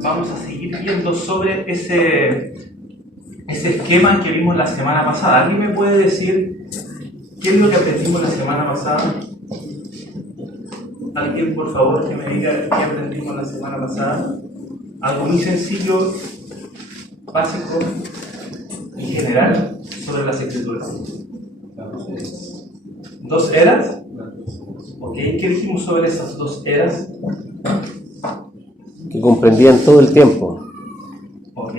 Vamos a seguir viendo sobre ese esquema que vimos la semana pasada. ¿Alguien me puede decir qué es lo que aprendimos la semana pasada? ¿Alguien, por favor, que me diga qué aprendimos la semana pasada? Algo muy sencillo, básico y general sobre las escrituras. ¿Dos eras? ¿Ok? ¿Qué dijimos sobre esas dos eras? Que comprendían todo el tiempo. Ok,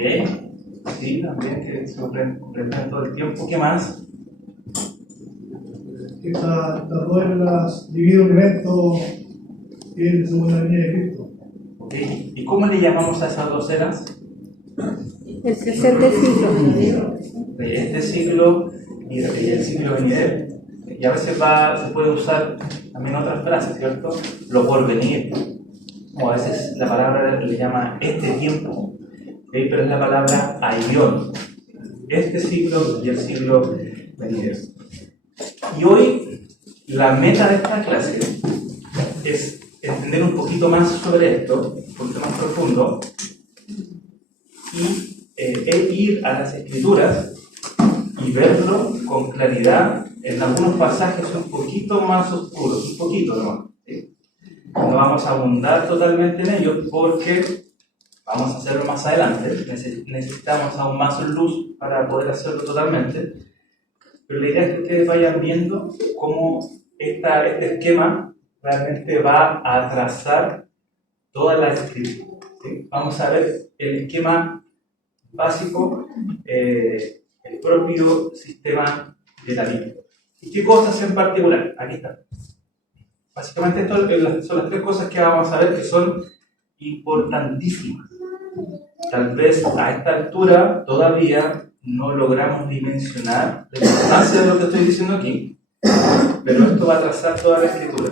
sí, también que se comprendían todo el tiempo. ¿Qué más? Que estas dos eras divide un evento que es de segunda venida de Cristo. Ok, ¿y cómo le llamamos a esas dos eras? El presente siglo. De este siglo y el siglo venidero. Y a veces se puede usar también otras frases, ¿cierto? Lo por venir. O a veces la palabra le llama este tiempo, ¿okay? Pero es la palabra aion, este siglo y el siglo venidero. Y hoy la meta de esta clase es entender un poquito más sobre esto, un poquito más profundo, y ir a las escrituras y verlo con claridad en algunos pasajes un poquito más oscuros, un poquito nomás. ¿Sí? No vamos a abundar totalmente en ellos porque vamos a hacerlo más adelante. Necesitamos aún más luz para poder hacerlo totalmente. Pero la idea es que ustedes vayan viendo cómo este esquema realmente va a trazar toda la escritura. ¿Sí? Vamos a ver el esquema básico, el propio sistema de la Biblia. ¿Y qué cosas en particular? Aquí está. Básicamente estas son las tres cosas que vamos a ver que son importantísimas. Tal vez a esta altura todavía no logramos dimensionar la importancia de lo que estoy diciendo aquí, pero esto va a trazar toda la escritura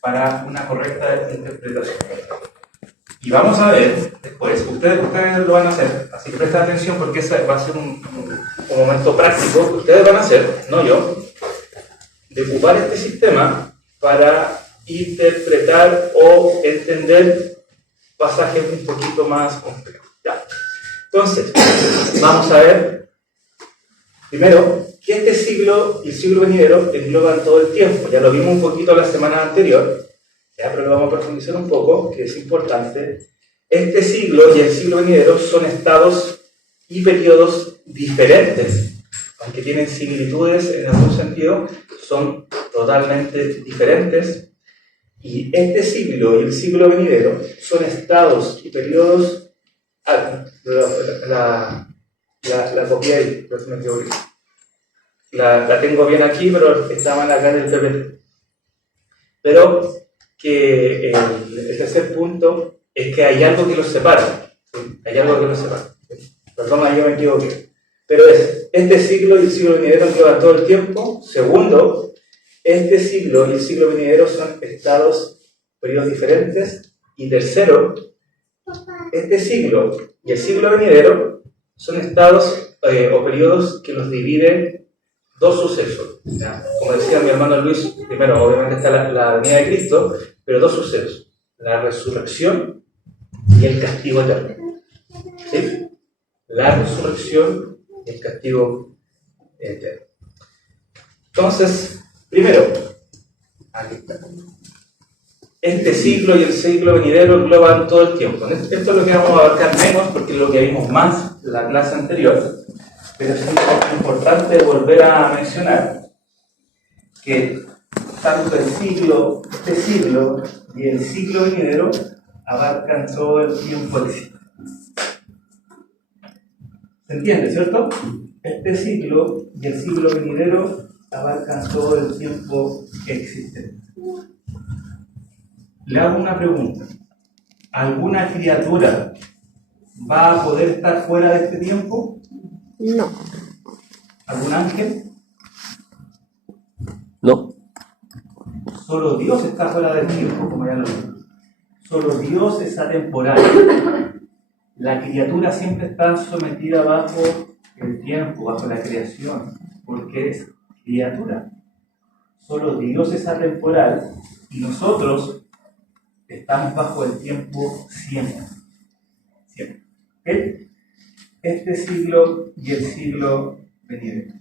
para una correcta interpretación. Y vamos a ver después, ustedes lo van a hacer, así que presten atención porque ese va a ser un momento práctico que ustedes van a hacer, no yo, de ocupar este sistema para interpretar o entender pasajes un poquito más complejos. ¿Ya? Entonces, vamos a ver primero que este siglo y el siglo venidero engloban todo el tiempo. Ya lo vimos un poquito la semana anterior, ya, pero lo vamos a profundizar un poco, que es importante. Este siglo y el siglo venidero son estados y periodos diferentes, aunque tienen similitudes en algún sentido, son totalmente diferentes. Y este siglo y el siglo venidero son estados y periodos. La copié ahí, me equivoqué. La tengo bien aquí, pero estaba en acá en el PPT. Pero que el tercer punto es que hay algo que los separa. ¿Sí? Hay algo que los separa. ¿Sí? Perdón, ahí me equivoqué. Pero este siglo y el siglo venidero engloban todo el tiempo. Segundo, este siglo y el siglo venidero son estados, periodos diferentes. Y tercero, este siglo y el siglo venidero son estados o periodos que los dividen dos sucesos. ¿Ya? Como decía mi hermano Luis, primero obviamente está la venida de Cristo, pero dos sucesos: la resurrección y el castigo eterno. ¿Sí? La resurrección y el castigo eterno. Entonces, primero, aquí está. Este siglo y el siglo venidero engloban todo el tiempo. Esto es lo que vamos a abarcar menos porque es lo que vimos más en la clase anterior, pero es importante volver a mencionar que tanto este siglo y el siglo venidero abarcan todo el tiempo existente. ¿Se entiende, cierto? Este siglo y el siglo venidero abarcan todo el tiempo existente. Le hago una pregunta. ¿Alguna criatura va a poder estar fuera de este tiempo? No. ¿Algún ángel? No. Solo Dios está fuera del tiempo, como ya lo vimos. Solo Dios es atemporal. La criatura siempre está sometida bajo el tiempo, bajo la creación, porque es criatura. Solo Dios es atemporal y nosotros estamos bajo el tiempo siempre. Siempre. ¿Ok? Este siglo y el siglo venidero.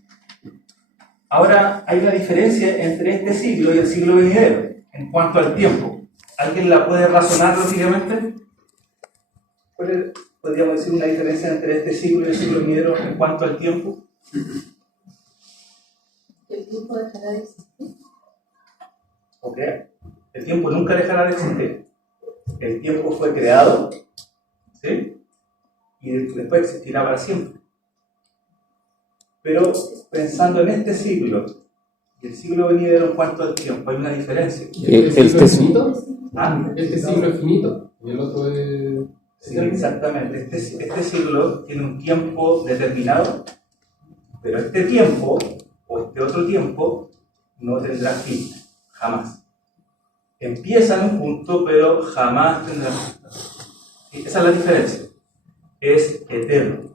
Ahora, hay una diferencia entre este siglo y el siglo venidero en cuanto al tiempo. ¿Alguien la puede razonar lógicamente? ¿Podríamos decir una diferencia entre este siglo y el siglo venidero en cuanto al tiempo? El tiempo dejará de existir. ¿Ok? El tiempo nunca dejará de existir. El tiempo fue creado, ¿sí? Y después existirá para siempre. Pero pensando en este siglo y el siglo venidero en cuanto al tiempo, hay una diferencia. ¿Este siglo es finito? ¿Ah? Este siglo es finito. Y el otro es... Sí, exactamente. Este siglo tiene un tiempo determinado, pero este tiempo, o este otro tiempo, no tendrá fin, jamás. Empieza en un punto, pero jamás tendrá fin. Esa es la diferencia. Es eterno.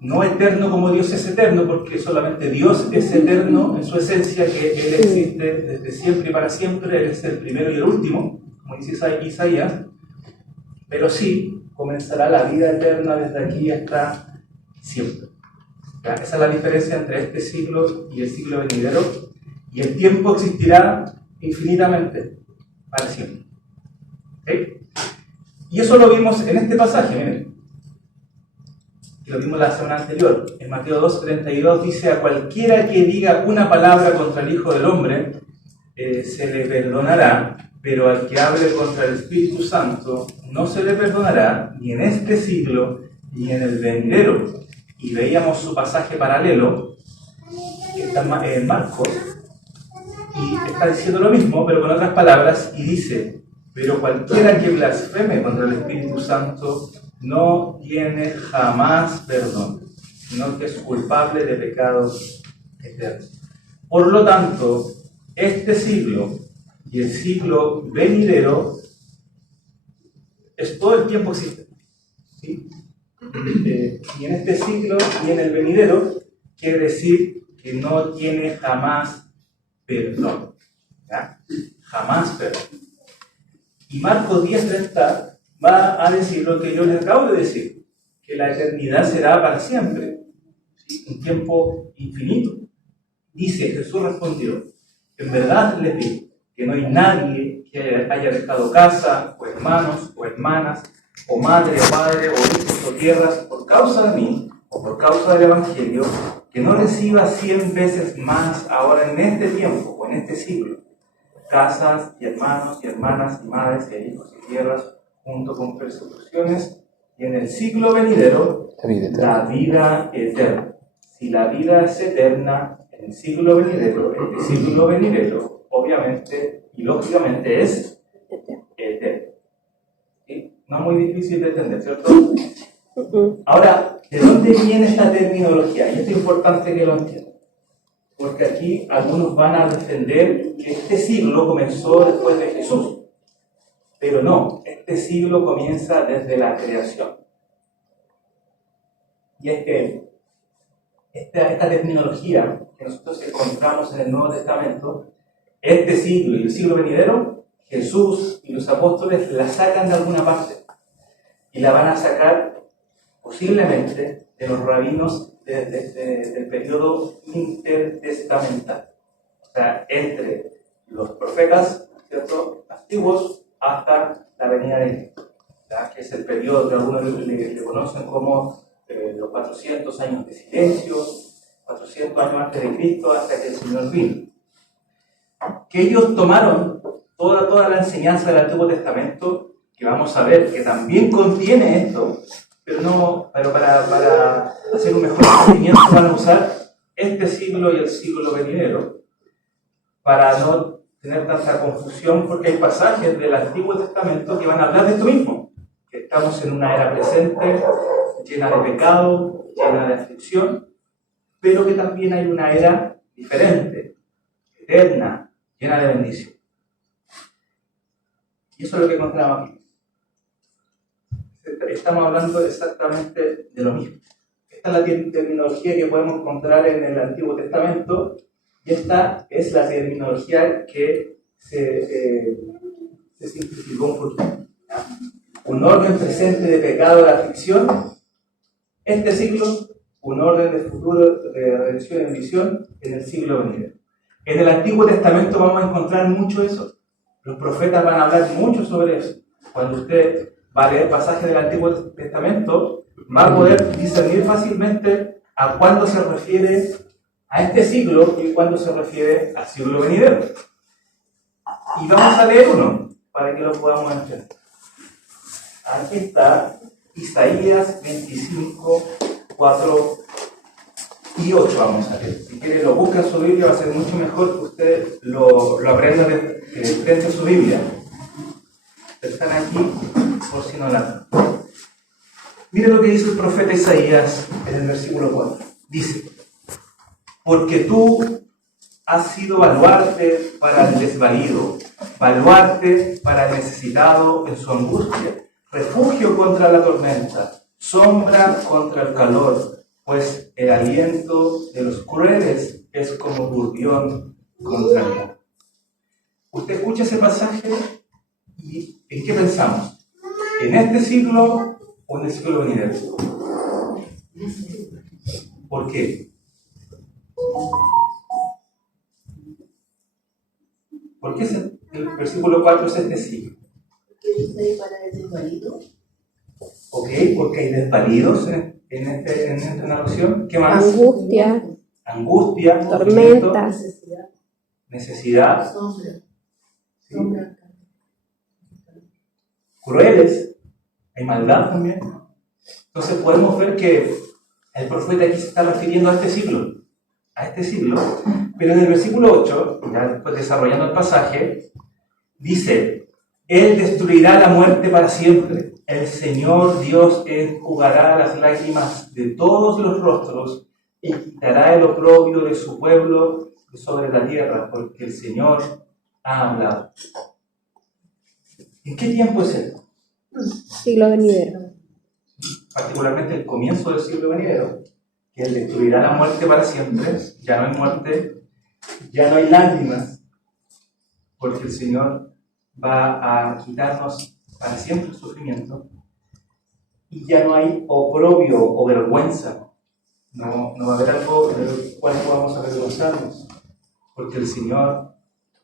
No eterno como Dios es eterno, porque solamente Dios es eterno en su esencia, que Él existe desde siempre y para siempre. Él es el primero y el último, como dice Isaías. Pero sí, comenzará la vida eterna desde aquí hasta siempre. ¿Ya? Esa es la diferencia entre este siglo y el siglo venidero. Y el tiempo existirá infinitamente, para siempre. ¿Okay? Y eso lo vimos en este pasaje, miren. Que lo vimos la semana anterior. En Mateo 2:32 dice: a cualquiera que diga una palabra contra el Hijo del Hombre, se le perdonará, pero al que hable contra el Espíritu Santo no se le perdonará, ni en este siglo, ni en el venidero. Y veíamos su pasaje paralelo, que está en Marcos, y está diciendo lo mismo, pero con otras palabras, y dice: pero cualquiera que blasfeme contra el Espíritu Santo no tiene jamás perdón, sino que es culpable de pecados eternos. Por lo tanto, este siglo y el siglo venidero es todo el tiempo existente, ¿sí? Y en este siglo y en el venidero quiere decir que no tiene jamás perdón, ¿ya? Jamás perdón. Y Marcos 10:30 va a decir lo que yo les acabo de decir, que la eternidad será para siempre, ¿sí? Un tiempo infinito. Dice: Jesús respondió: en verdad les digo que no hay nadie que haya dejado casa, o hermanos, o hermanas, o madre, o padre, o hijos, o tierras, por causa de mí, o por causa del Evangelio, que no reciba 100 veces más ahora en este tiempo, o en este siglo, casas, y hermanos, y hermanas, y madres, y hijos, y tierras, junto con persecuciones, y en el siglo venidero, la vida eterna. Si la vida es eterna, en el siglo venidero, este siglo venidero, obviamente y lógicamente es eterno. ¿Sí? No es muy difícil de entender, ¿cierto? Ahora, ¿de dónde viene esta terminología? Y esto es importante que lo entiendan, porque aquí algunos van a defender que este siglo comenzó después de Jesús, pero no, este siglo comienza desde la creación. Y es que esta terminología que nosotros encontramos en el Nuevo Testamento, este siglo y el siglo venidero, Jesús y los apóstoles la sacan de alguna parte y la van a sacar posiblemente de los rabinos del periodo intertestamental, o sea, entre los profetas, ¿cierto?, antiguos hasta la venida de Cristo, que es el periodo que algunos le conocen como los 400 años de silencio, 400 años antes de Cristo, hasta que el Señor vino. Que ellos tomaron toda la enseñanza del Antiguo Testamento, que vamos a ver que también contiene esto, pero para hacer un mejor entendimiento van a usar este siglo y el siglo venidero, para no tener tanta confusión, porque hay pasajes del Antiguo Testamento que van a hablar de esto mismo, que estamos en una era presente, llena de pecado, llena de aflicción, pero que también hay una era diferente, eterna, llena de bendición. Y eso es lo que encontramos aquí. Estamos hablando exactamente de lo mismo. Esta es la terminología que podemos encontrar en el Antiguo Testamento, Y esta es la terminología que se simplificó un poquito. ¿Ya? Un orden presente de pecado, de aflicción, este siglo, un orden de futuro, de redención y bendición en el siglo venidero. En el Antiguo Testamento vamos a encontrar mucho eso. Los profetas van a hablar mucho sobre eso. Cuando usted va a leer pasajes del Antiguo Testamento, va a poder discernir fácilmente a cuándo se refiere a este siglo y cuándo se refiere al siglo venidero. Y vamos a leer uno para que lo podamos entender. Aquí está Isaías 25, 4 y 8 vamos a leer. Si quiere lo busca en su Biblia, va a ser mucho mejor que usted lo aprenda frente a su Biblia. Están aquí por si no la... Mire lo que dice el profeta Isaías en el versículo 4. Dice: porque tú has sido baluarte para el desvalido, baluarte para el necesitado en su angustia, refugio contra la tormenta, sombra contra el calor, pues el aliento de los crueles es como turbión contra el mar. Usted escucha ese pasaje y ¿en qué pensamos? ¿En este siglo o en el siglo venidero? ¿Por qué? ¿Por qué el versículo 4 es este siglo? ¿Qué dice para el desvalido? Ok, porque hay desvalidos en esta narración. ¿Qué más? Angustia, tormenta, necesidad, Sombra. ¿sí? Crueles, hay maldad también. Entonces podemos ver que el profeta aquí se está refiriendo a este siglo, pero en el versículo 8, ya después desarrollando el pasaje, dice: Él destruirá la muerte para siempre. El Señor Dios enjugará las lágrimas de todos los rostros y quitará el oprobio de su pueblo de sobre la tierra, porque el Señor ha hablado. ¿En qué tiempo es esto? siglo venidero. Particularmente el comienzo del siglo venidero, que Él destruirá la muerte para siempre. Ya no hay muerte, ya no hay lágrimas, porque el Señor va a quitarnos para siempre el sufrimiento, y ya no hay oprobio o vergüenza. No va a haber algo del cual podamos avergonzarnos, porque el Señor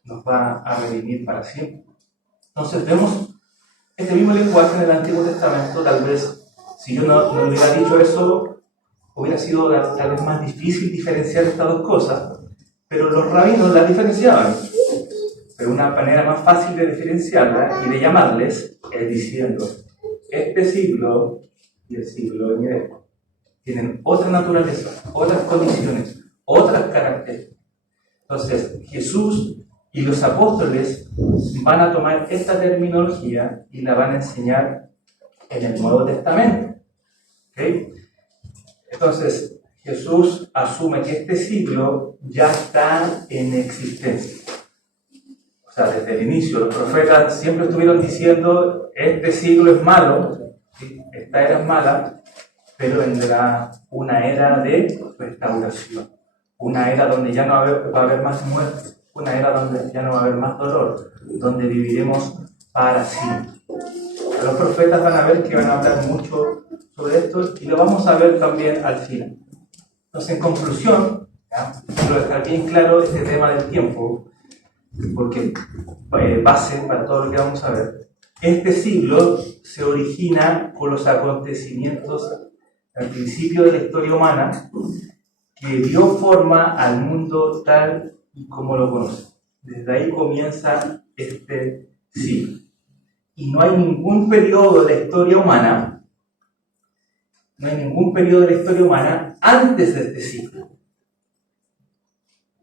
nos va a redimir para siempre. Entonces vemos este mismo lenguaje en el Antiguo Testamento. Tal vez si yo no hubiera dicho eso, hubiera sido tal vez más difícil diferenciar estas dos cosas, pero los rabinos las diferenciaban. Pero una manera más fácil de diferenciarlas y de llamarles es diciendo: este siglo y el siglo venidero tienen otra naturaleza, otras condiciones, otras características. Entonces Jesús y los apóstoles van a tomar esta terminología y la van a enseñar en el Nuevo Testamento. ¿Okay? Entonces Jesús asume que este siglo ya está en existencia. O sea, desde el inicio los profetas siempre estuvieron diciendo: este siglo es malo, ¿sí? Esta era es mala, pero vendrá una era de restauración, una era donde ya no va a haber más muerte, una era donde ya no va a haber más dolor, donde viviremos para siempre. Los profetas van a ver que van a hablar mucho sobre esto y lo vamos a ver también al final. Entonces, en conclusión, quiero dejar bien claro este tema del tiempo, porque base para todo lo que vamos a ver. Este siglo se origina con los acontecimientos al principio de la historia humana, que dio forma al mundo tal y como lo conoce. Desde ahí comienza este siglo. Y no hay ningún periodo de la historia humana, antes de este siglo.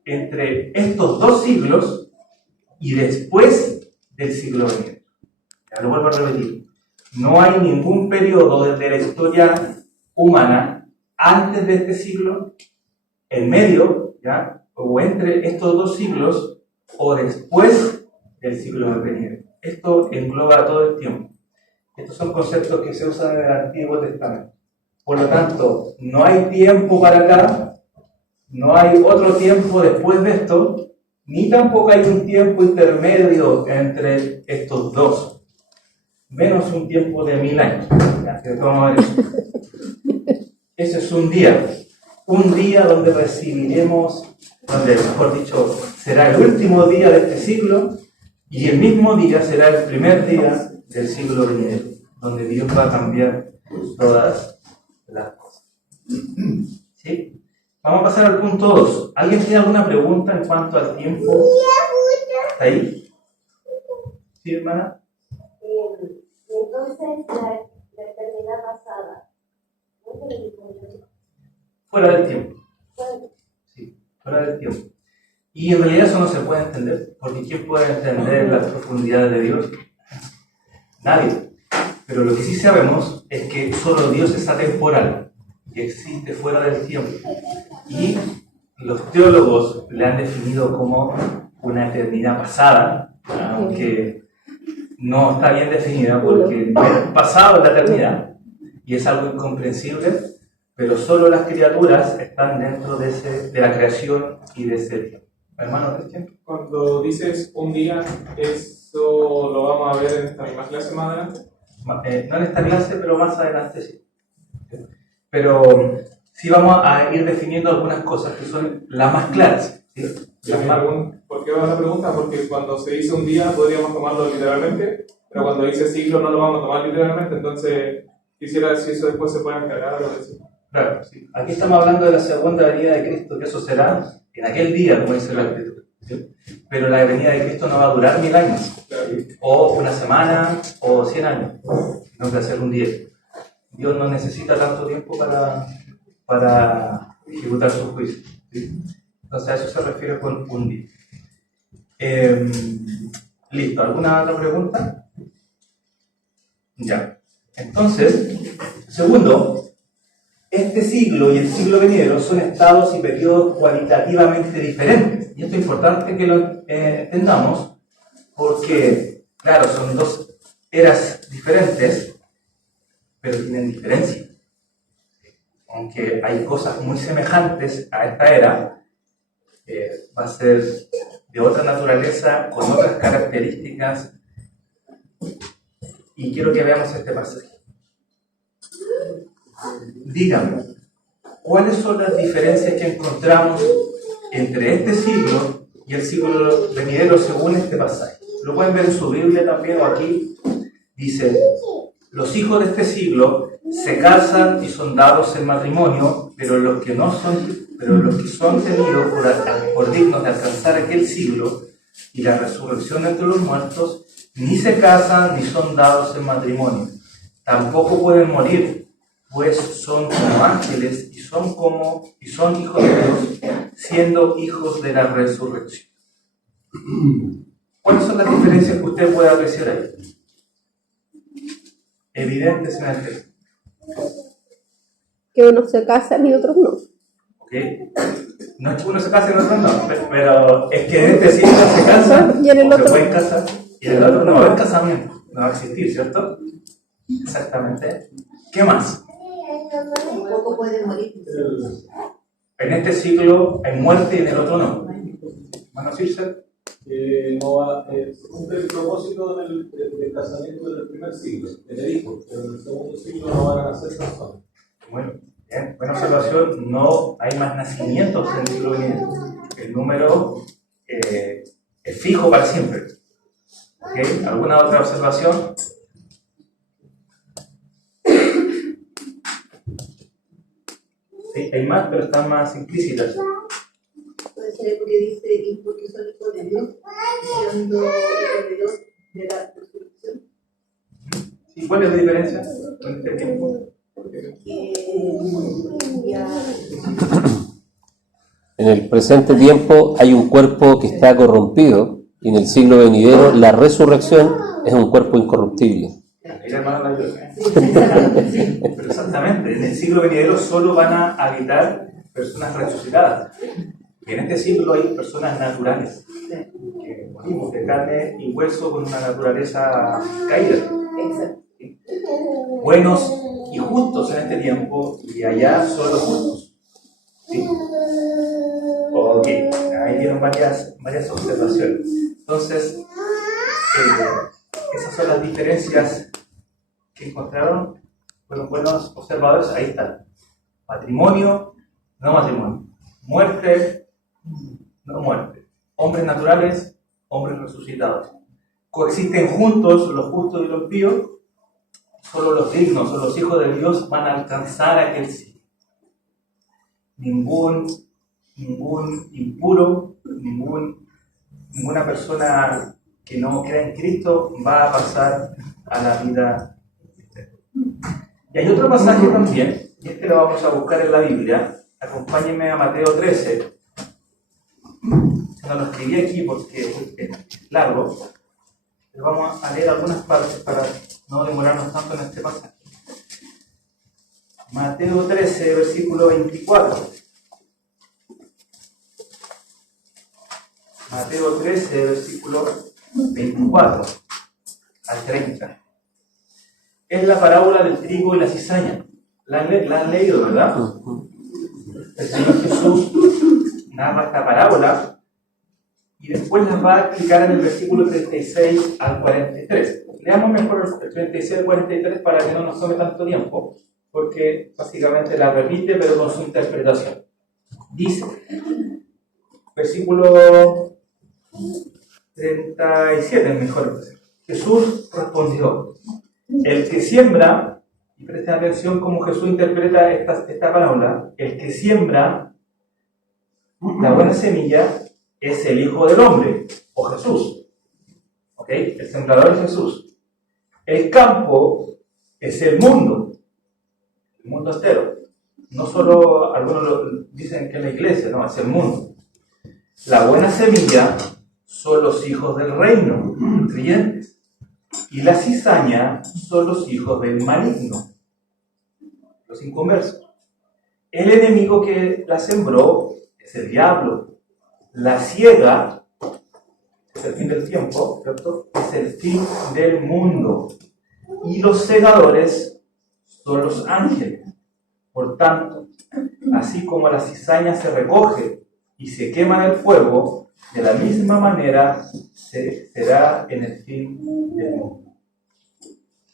Entre estos dos siglos y después del siglo venidero. Ya lo vuelvo a repetir. No hay ningún periodo de la historia humana antes de este siglo, en medio, ¿ya? O entre estos dos siglos, o después del siglo venidero. Esto engloba todo el tiempo. Estos son conceptos que se usan en el Antiguo Testamento. Por lo tanto, no hay tiempo para acá, No hay otro tiempo después de esto, ni tampoco hay un tiempo intermedio entre estos dos, menos un tiempo de 1000 años. Ya, que vamos a ver eso. Ese es un día donde recibiremos, donde, mejor dicho, será el último día de este siglo, y el mismo día será el primer día del siglo venidero, donde Dios va a cambiar todas las cosas. ¿Sí? Vamos a pasar al punto 2. ¿Alguien tiene alguna pregunta en cuanto al tiempo? ¿Está ahí? ¿Sí, hermana? Entonces, la eternidad pasada, ¿no se le dijo? Fuera del tiempo. Sí, fuera del tiempo. Y en realidad eso no se puede entender, porque ¿quién puede entender las profundidades de Dios? Nadie. Pero lo que sí sabemos es que solo Dios es atemporal y existe fuera del tiempo. Y los teólogos le han definido como una eternidad pasada, aunque no está bien definida porque no es pasado la eternidad y es algo incomprensible, pero solo las criaturas están dentro de la creación y de ese tiempo. Hermano Cristian. Cuando dices un día, ¿eso lo vamos a ver en esta misma clase más adelante? No en esta clase, pero más adelante sí. Pero sí vamos a ir definiendo algunas cosas que son las más claras. ¿Sí? ¿Por qué va la pregunta? Porque cuando se dice un día podríamos tomarlo literalmente, pero cuando dice siglo no lo vamos a tomar literalmente, entonces quisiera ver si eso después se puede aclarar o decir. Claro, sí. Aquí estamos hablando de la segunda venida de Cristo, que eso será en aquel día, como dice la Escritura. ¿Sí? Pero la venida de Cristo no va a durar 1000 años, o una semana, o 100 años, sino que va a ser un día. Dios no necesita tanto tiempo para ejecutar su juicio. ¿Sí? Entonces a eso se refiere con un día. Listo, ¿alguna otra pregunta? Ya. Entonces, segundo, este siglo y el siglo venidero son estados y periodos cualitativamente diferentes. Y esto es importante que lo entendamos porque, claro, son dos eras diferentes, pero tienen diferencia. Aunque hay cosas muy semejantes a esta era, va a ser de otra naturaleza, con otras características. Y quiero que veamos este pasaje. Díganme, ¿cuáles son las diferencias que encontramos entre este siglo y el siglo venidero según este pasaje? Lo pueden ver en su Biblia también o aquí. Dice, los hijos de este siglo se casan y son dados en matrimonio, pero los que son tenidos por dignos de alcanzar aquel siglo y la resurrección entre los muertos, ni se casan ni son dados en matrimonio. Tampoco pueden morir, pues son como ángeles y son hijos de Dios, siendo hijos de la resurrección. ¿Cuáles son las diferencias que usted puede apreciar ahí? Evidentes en el texto. Que unos se casan y otros no. ¿Ok? No es que uno se case y el otro no, pero es que en este siglo se casan y en el o otro se pueden casar y en el otro no va a haber casamiento, no va a existir, ¿cierto? Exactamente. ¿Qué más? Tampoco puede morir. En este siglo hay muerte y en el otro no. ¿Van a decirse? No va, se cumple el propósito del casamiento del primer siglo, del hijo, pero en el segundo siglo no van a nacer personas. Bueno, bien, buena observación, no hay más nacimientos en el siglo XX. El número es fijo para siempre. ¿Okay? ¿Alguna otra observación? Sí, hay más, pero están más implícitas. Puede ser porque dice, y porque son hijos de Dios, siendo hijos de Dios de la resurrección. ¿Y cuál es la diferencia en este tiempo? En el presente tiempo hay un cuerpo que está corrompido y en el siglo venidero la resurrección es un cuerpo incorruptible. Pero exactamente, en el siglo venidero solo van a habitar personas resucitadas. Y en este siglo hay personas naturales, que morimos de carne y hueso con una naturaleza caída. Exacto. Buenos y justos en este tiempo, y allá solo justos. ¿Sí? varias observaciones. Entonces, esas son las diferencias que encontraron los buenos observadores. Ahí están. Matrimonio, no matrimonio. Muerte, no muerte. Hombres naturales, hombres resucitados. Coexisten juntos los justos y los píos. Solo los dignos o los hijos de Dios van a alcanzar aquel sí. Ningún impuro, ninguna persona que no crea en Cristo va a pasar a la vida eterna. Y hay otro pasaje también, y este lo vamos a buscar en la Biblia. Acompáñenme a Mateo 13. No lo escribí aquí porque es largo, pero vamos a leer algunas partes para no demorarnos tanto en este pasaje. Mateo 13, versículo 24. Mateo 13, versículo 24 al 30. Es la parábola del trigo y la cizaña. La han leído, ¿verdad? El Señor Jesús narra esta parábola y después las va a explicar en el versículo 36 al 43. Leamos mejor el 36 al 43 para que no nos tome tanto tiempo, porque básicamente la repite pero con su interpretación. Dice, versículo 37 es mejor. Jesús respondió, el que siembra, y presten atención cómo Jesús interpreta esta parábola, el que siembra la buena semilla es el Hijo del Hombre, o Jesús. ¿Ok? El sembrador es Jesús. El campo es el mundo entero. No solo algunos dicen que es la iglesia, no, es el mundo. La buena semilla son los hijos del reino, los creyentes. Y la cizaña son los hijos del maligno, los inconversos. El enemigo que la sembró es el diablo. La siega es el fin del tiempo, ¿cierto? Es el fin del mundo. Y los segadores son los ángeles. Por tanto, así como la cizaña se recoge y se quema en el fuego, de la misma manera será en el fin del mundo.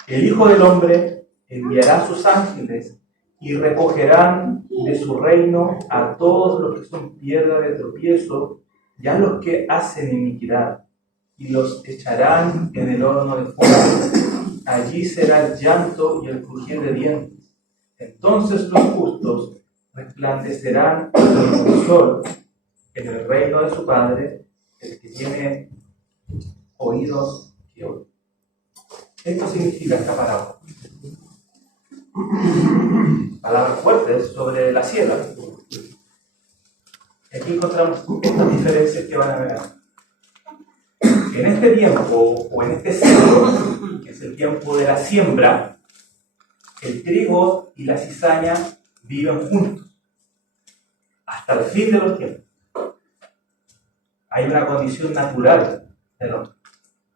El Hijo del Hombre enviará a sus ángeles y recogerán de su reino a todos los que son piedra de tropiezo y a los que hacen iniquidad, y los echarán en el horno de fuego. Allí será el llanto y el crujir de dientes. Entonces los justos resplandecerán como el sol en el reino de su Padre. El que tiene oídos, que oiga. Esto significa esta parábola. Palabras fuertes sobre la siega. Aquí encontramos estas diferencias que van a ver. En este tiempo, o en este siglo, que es el tiempo de la siembra, el trigo y la cizaña viven juntos, hasta el fin de los tiempos. Hay una condición natural del hombre.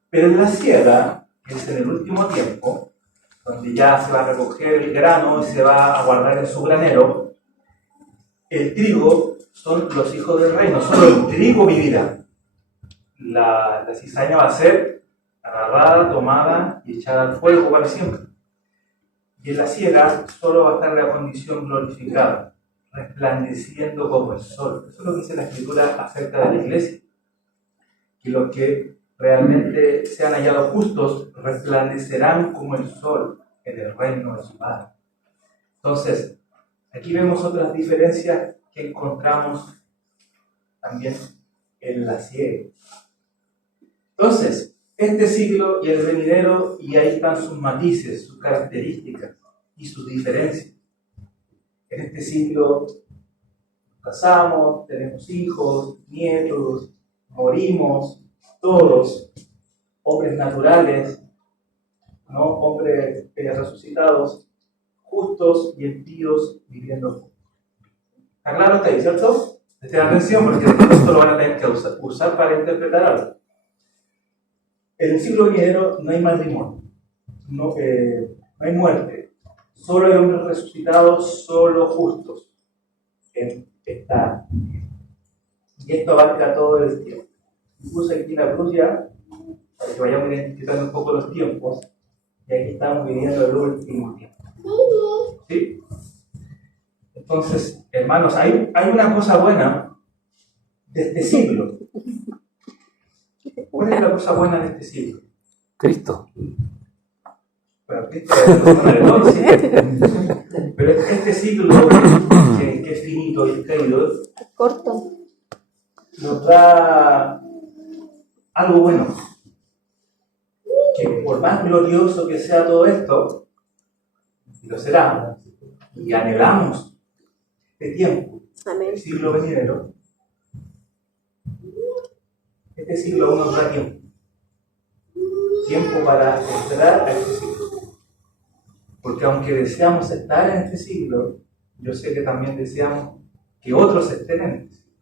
Pero en la siega, que es en el último tiempo, donde ya se va a recoger el grano y se va a guardar en su granero, el trigo son los hijos del reino, solo el trigo vivirá. La cizaña va a ser agarrada, tomada y echada al fuego para siempre. Y en la siega solo va a estar la condición glorificada, resplandeciendo como el sol. Eso es lo que dice la Escritura acerca de la iglesia. Que los que realmente sean hallados justos resplandecerán como el sol en el reino de su Padre. Entonces, aquí vemos otras diferencias que encontramos también en la siega. Entonces, este siglo y el venidero, y ahí están sus matices, sus características y sus diferencias. En este siglo nos casamos, tenemos hijos, nietos, morimos, todos, hombres naturales, ¿no? Hombres resucitados, justos y impíos viviendo. ¿Está claro hasta ahí, cierto? Presten atención porque esto lo van a tener que usar para interpretar algo. En el siglo venidero no hay matrimonio, no hay muerte, solo hay hombres resucitados, solo justos en esta Y esto abarca todo el tiempo. Puse aquí la cruz ya, para que vayamos identificando un poco los tiempos. Y aquí estamos viviendo el último tiempo. ¿Sí? Entonces, hermanos, hay una cosa buena de este siglo. ¿Cuál es la cosa buena de este siglo? Cristo. Bueno, Cristo es la persona de todos, ¿sí? Pero este siglo, que es finito y caído, Corto. nos da algo bueno. Que por más glorioso que sea todo esto, y lo será, y anhelamos este tiempo, Amén. el siglo venidero, este siglo aún nos da tiempo. Tiempo para entrar a este siglo. Porque aunque deseamos estar en este siglo, yo sé que también deseamos que otros estén en este siglo.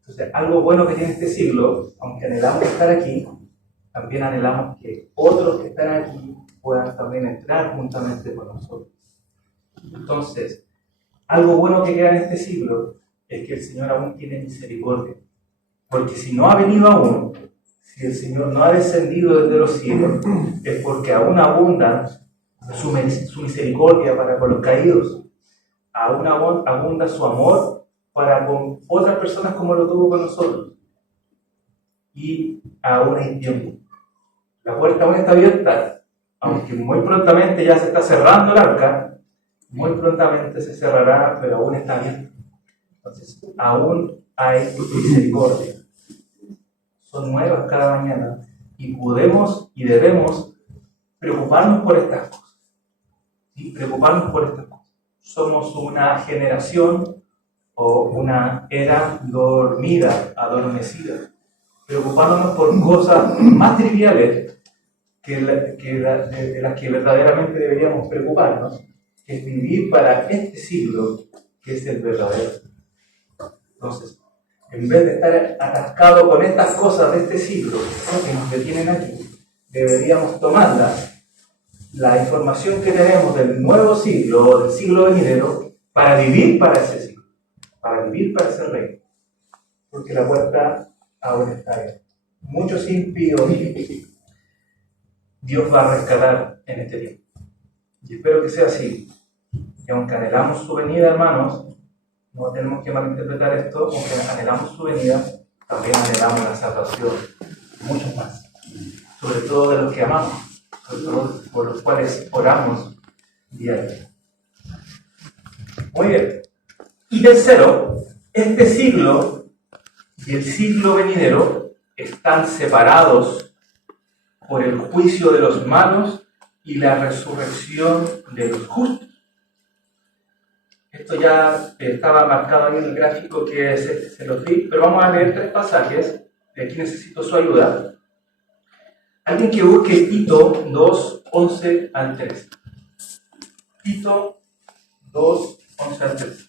Entonces, algo bueno que tiene este siglo, aunque anhelamos estar aquí, también anhelamos que otros que están aquí puedan también entrar juntamente con nosotros. Entonces, algo bueno que queda en este siglo es que el Señor aún tiene misericordia. Porque si no ha venido aún, si el Señor no ha descendido desde los cielos, es porque aún abunda su misericordia para con los caídos. Aún abunda su amor para con otras personas como lo tuvo con nosotros. Y aún hay tiempo. La puerta aún está abierta, aunque muy prontamente ya se está cerrando el arca, muy prontamente se cerrará, pero aún está abierta. Entonces, aún hay misericordia. Son nuevas cada mañana y podemos y debemos preocuparnos por estas cosas. ¿Sí? Preocuparnos por estas cosas. Somos una generación o una era dormida, adormecida, preocupándonos por cosas más triviales de las que verdaderamente deberíamos preocuparnos, que es vivir para este siglo, que es el verdadero. Entonces, en vez de estar atascado con estas cosas de este siglo, ¿no?, que nos detienen aquí, deberíamos tomarlas, la información que tenemos del nuevo siglo o del siglo venidero, para vivir para ese siglo, para vivir para ese reino. Porque la puerta ahora está abierta. Muchos impíos Dios va a rescatar en este tiempo. Y espero que sea así. Y aunque anhelamos su venida, hermanos, no tenemos que malinterpretar esto, aunque anhelamos su venida, también anhelamos la salvación. Muchos más. Sobre todo de los que amamos, sobre todo por los cuales oramos día a día. Muy bien. Y tercero, este siglo y el siglo venidero están separados por el juicio de los malos y la resurrección de los justos. Esto ya estaba marcado ahí en el gráfico que se los di, pero vamos a leer 3 pasajes. De aquí necesito su ayuda. Alguien que busque Tito 2, 11 al 13. Tito 2, 11 al 13.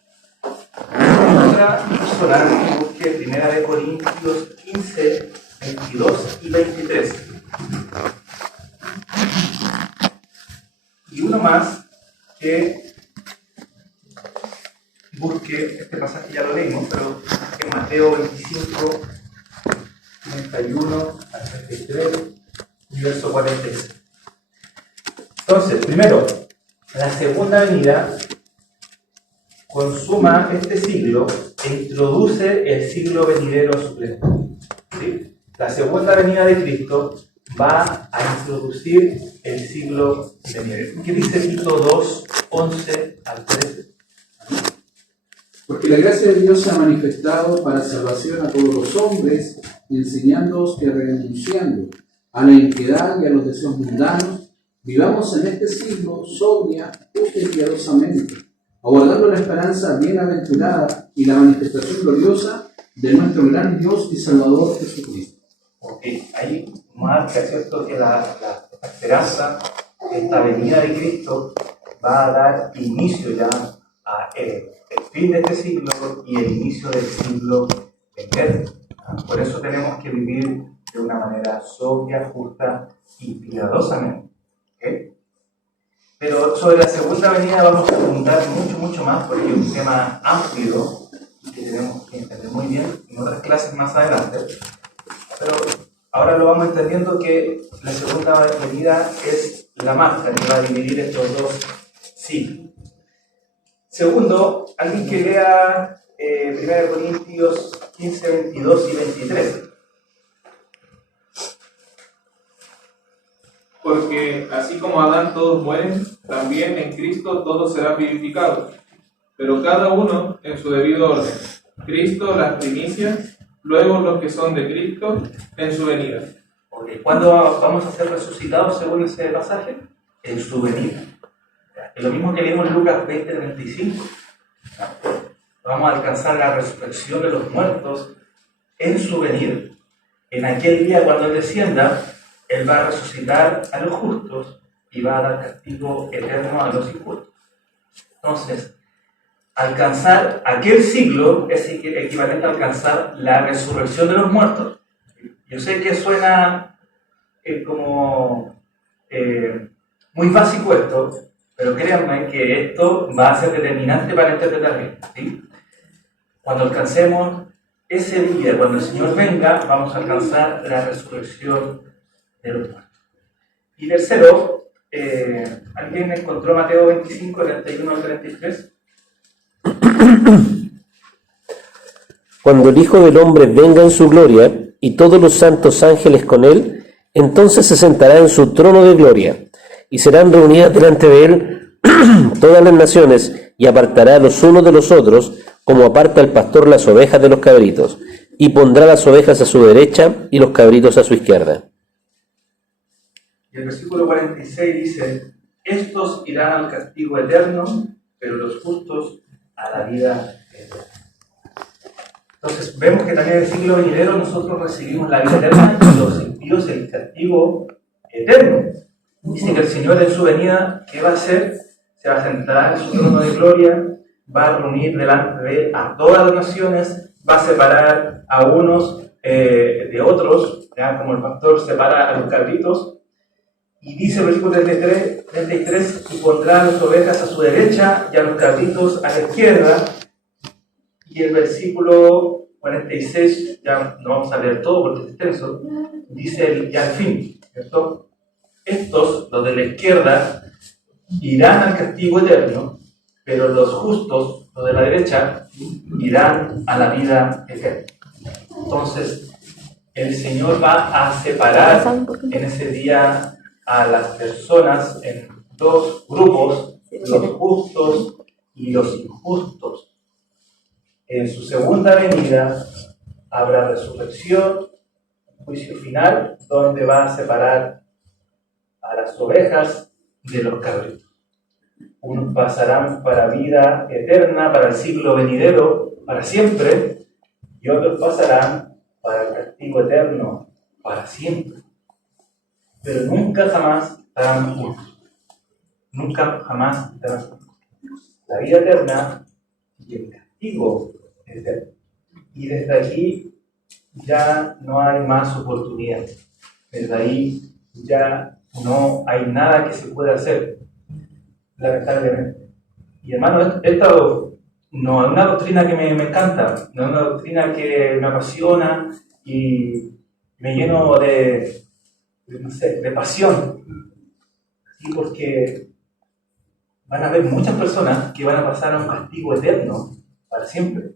Otra persona que busque 1 Corintios 15, 22 y 23. Y uno más que busque, este pasaje ya lo leímos, pero busque Mateo 25, 31 al 33 y verso 46. Entonces, primero, la segunda venida consuma este siglo e introduce el siglo venidero supremo. ¿Sí? La segunda venida de Cristo va a introducir el siglo venidero. ¿Qué dice Tito 2, 11 al 13? Porque la gracia de Dios se ha manifestado para salvación a todos los hombres, enseñándoos que renunciando a la impiedad y a los deseos mundanos, vivamos en este siglo sobria, justa y piadosamente, aguardando la esperanza bienaventurada y la manifestación gloriosa de nuestro gran Dios y Salvador Jesucristo. Ok, ahí marca, ¿cierto?, que la esperanza, esta venida de Cristo, va a dar inicio ya a el fin de este siglo y el inicio del siglo venidero. Por eso tenemos que vivir de una manera sobria, justa y piadosamente. ¿Okay? Pero sobre la segunda venida vamos a abundar mucho más, porque es un tema amplio y que tenemos que entender muy bien en otras clases más adelante. Pero ahora lo vamos entendiendo que la segunda venida es la marca que va a dividir estos dos siglos. Segundo, alguien que lea 1 Corintios 15, 22 y 23. Porque así como Adán todos mueren, también en Cristo todos serán vivificados, pero cada uno en su debido orden. Cristo las primicias, luego los que son de Cristo en su venida. ¿Cuándo vamos a ser resucitados según ese pasaje? En su venida. Es lo mismo que leímos en Lucas 20:35. Vamos a alcanzar la resurrección de los muertos en su venida. En aquel día cuando Él descienda, Él va a resucitar a los justos y va a dar castigo eterno a los injustos. Entonces, alcanzar aquel siglo es equivalente a alcanzar la resurrección de los muertos. Yo sé que suena como muy básico esto, pero créanme que esto va a ser determinante para interpretar bien, ¿sí? Cuando alcancemos ese día, cuando el Señor venga, vamos a alcanzar la resurrección de los muertos. Y tercero, ¿alguien encontró Mateo 25, 31 al 33? Cuando el Hijo del Hombre venga en su gloria y todos los santos ángeles con él, entonces se sentará en su trono de gloria y serán reunidas delante de él todas las naciones y apartará los unos de los otros como aparta el pastor las ovejas de los cabritos y pondrá las ovejas a su derecha y los cabritos a su izquierda. Y el versículo 46 dice: estos irán al castigo eterno, pero los justos a la vida eterna. Entonces vemos que también en el siglo venidero nosotros recibimos la vida eterna y los impíos el castigo eterno. Dice que el Señor en su venida, ¿qué va a hacer? Se va a sentar en su trono de gloria, va a reunir delante de él a todas las naciones, va a separar a unos de otros, ¿ya? Como el pastor separa a los cabritos. Y dice el versículo 33, y pondrá a las ovejas a su derecha y a los cabritos a la izquierda. Y el versículo 46, ya no vamos a leer todo porque es extenso, dice, y al fin, ¿cierto? Estos, los de la izquierda, irán al castigo eterno, pero los justos, los de la derecha, irán a la vida eterna. Entonces, el Señor va a separar en ese día a las personas en dos grupos, los justos y los injustos. En su segunda venida habrá resurrección, juicio final, donde va a separar a las ovejas de los cabritos. Unos pasarán para vida eterna, para el siglo venidero, para siempre, y otros pasarán para el castigo eterno, para siempre. Pero nunca jamás estarán juntos. Nunca jamás estarán juntos. La vida eterna y el castigo eterno. Y desde aquí ya no hay más oportunidad. Desde ahí ya no hay nada que se pueda hacer, lamentablemente. Y hermano, esta no es una doctrina que me encanta, no es una doctrina que me apasiona y me lleno de pasión. ¿Sí? Porque van a haber muchas personas que van a pasar a un castigo eterno para siempre.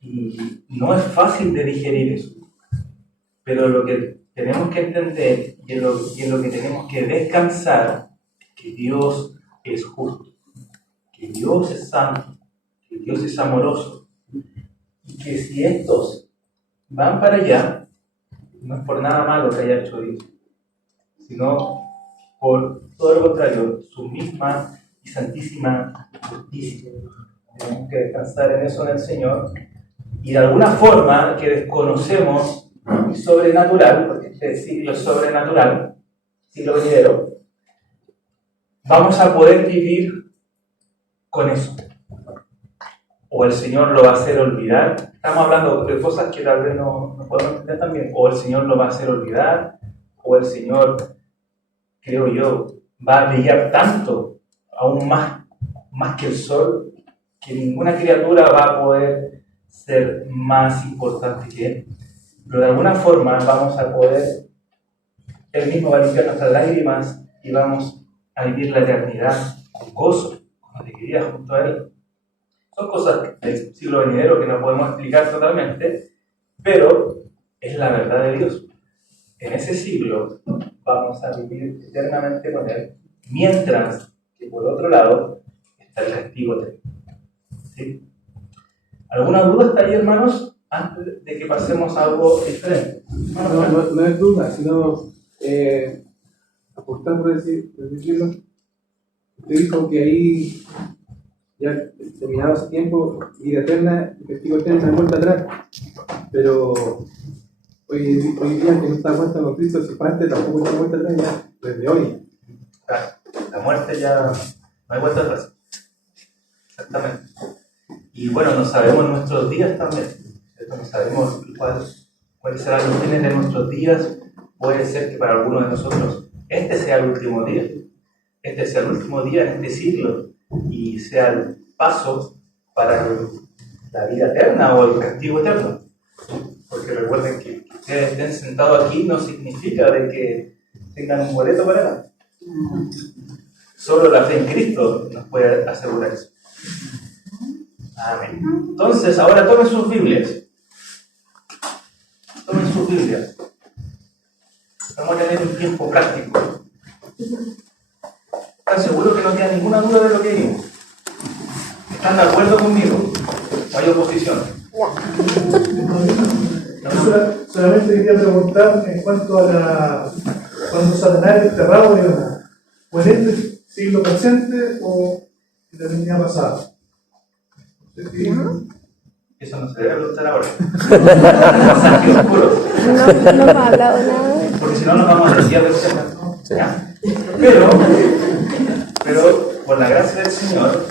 Y no es fácil de digerir eso. Pero lo que tenemos que entender y en lo que tenemos que descansar es que Dios es justo, que Dios es santo, que Dios es amoroso. Y que si estos van para allá, no es por nada malo que haya hecho Dios, sino por todo lo contrario, su misma y santísima justicia. Tenemos que descansar en eso en el Señor, y de alguna forma que desconocemos y sobrenatural, porque este siglo es sobrenatural, siglo venidero, vamos a poder vivir con eso. O el Señor lo va a hacer olvidar. Estamos hablando de cosas que tal vez no podemos entender también. O el Señor lo va a hacer olvidar, o el Señor, creo yo, va a brillar tanto, aún más que el sol, que ninguna criatura va a poder ser más importante que Él, pero de alguna forma vamos a poder, Él mismo va a limpiar nuestras lágrimas y vamos a vivir la eternidad con gozo, con alegría junto a Él. Son cosas del siglo venidero que no podemos explicar totalmente, pero es la verdad de Dios. En ese siglo vamos a vivir eternamente con Él, mientras que por otro lado está el castigo eterno. ¿Sí? ¿Alguna duda está ahí, hermanos? Antes de que pasemos a algo diferente. No es duda, sino aportar por decirlo. Usted dijo que ahí, ya terminado ese tiempo, vida eterna, el castigo eterno no hay vuelta atrás. Pero hoy día que no está cuenta con Cristo, su parte tampoco está vuelta atrás ya, desde hoy. Claro, la muerte ya no hay vuelta atrás. Exactamente. Y bueno, no sabemos nuestros días también. ¿Cierto? No sabemos cuáles serán los fines de nuestros días. Puede ser que para algunos de nosotros este sea el último día. Este sea el último día en este siglo y sea el paso para la vida eterna o el castigo eterno. Porque recuerden que ustedes estén sentados aquí no significa de que tengan un boleto para nada. Solo la fe en Cristo nos puede asegurar eso. Amén. Entonces, ahora tomen sus Biblias. Tomen sus Biblias. Vamos a tener un tiempo práctico. ¿Están seguros que no queda ninguna duda de lo que vimos? ¿Están de acuerdo conmigo? ¿O hay oposición? Solamente quería preguntar en cuanto a cuando Satanás es enterrado, digamos, ¿o en este siglo presente o en la eternidad pasada? Eso no se debe preguntar ahora. Pasajes oscuros. No me ha hablado nada. Porque si no nos vamos a decir ¿ya? Pero por la gracia del Señor,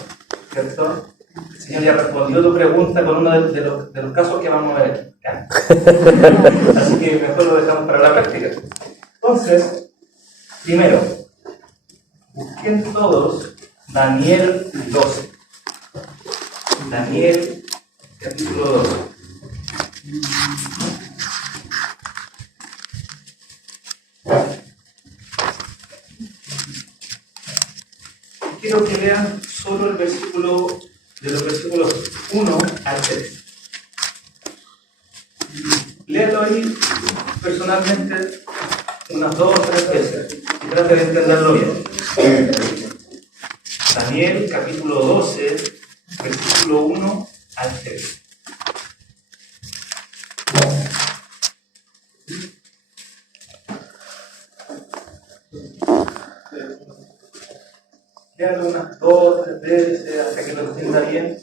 ¿cierto? El Señor ya respondió tu pregunta con uno de los casos que vamos a ver. ¿Ya? Así que mejor lo dejamos para la práctica. Entonces, primero, busquen todos Daniel 12. Daniel capítulo 12. Quiero que lean solo el versículo, de los versículos 1 al 3. Léalo ahí personalmente unas 2 o 3 veces y trate de entenderlo bien. Daniel capítulo 12, versículo 1 al 3. Léalo unas 2 o 3 veces hasta que lo entienda bien